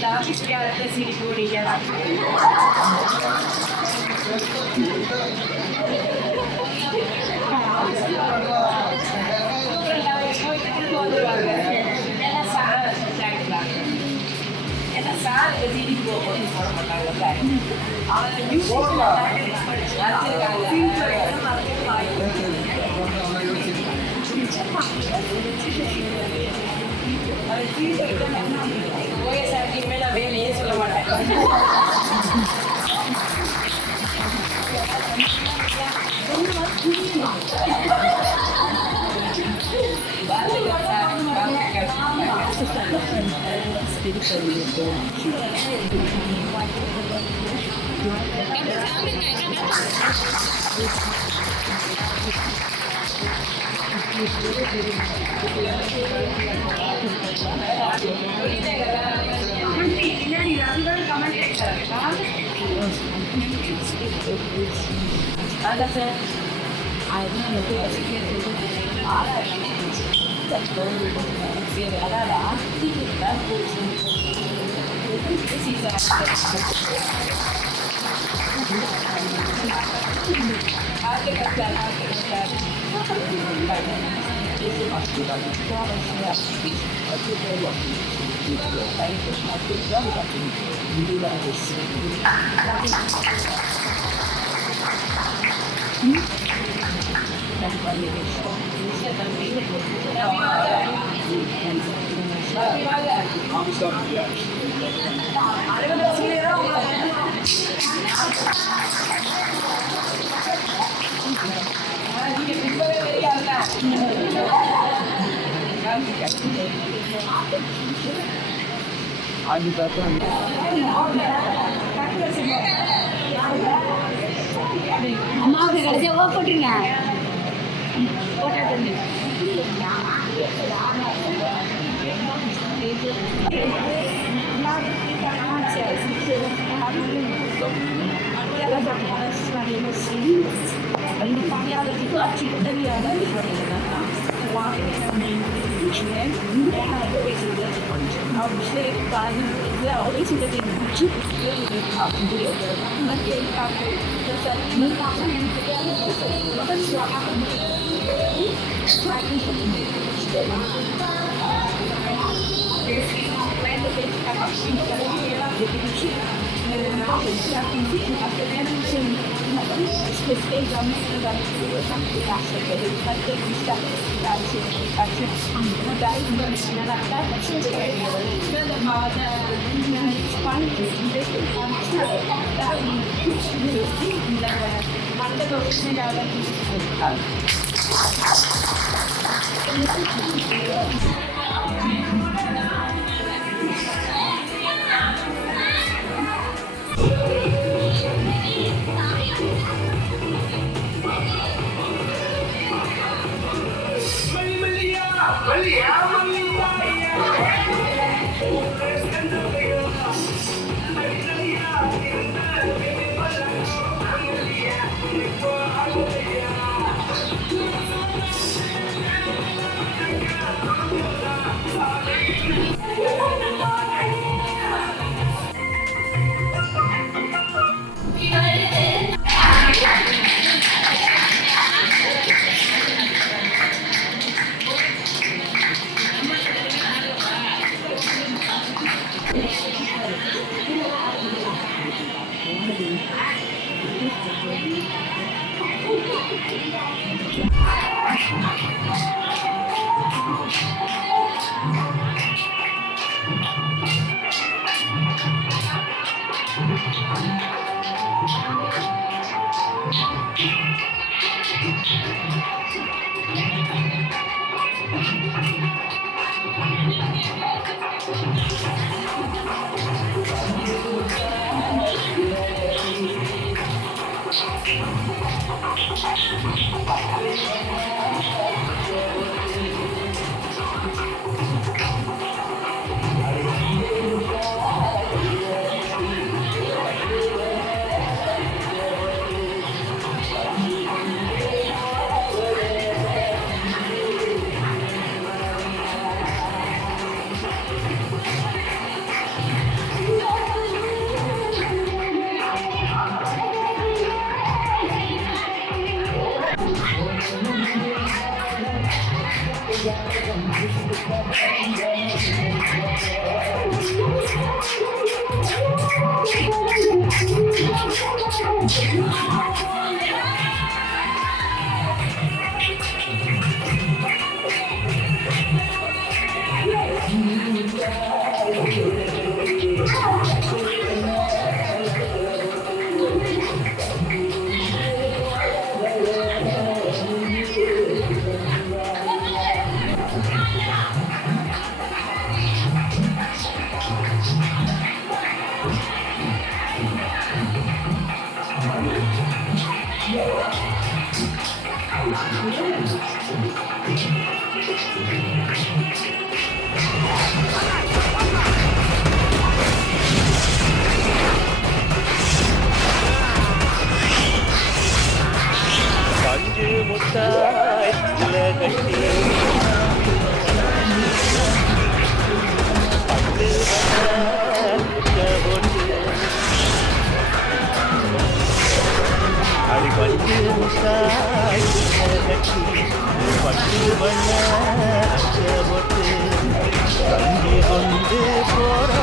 Darf ich gerne, dass Sie die Folie வேலையே சொல்ல மாட்டேன். அம்மாவுக்கு கடைசியாக போட்டுருங்க போட்டாட்டு பஞ்சு முத்தாய் கட்டி பட்டு அடி பஞ்சு முத்தாய் கட்டி பட்டு பண்ண போட்டு கஞ்சி கொண்டு போற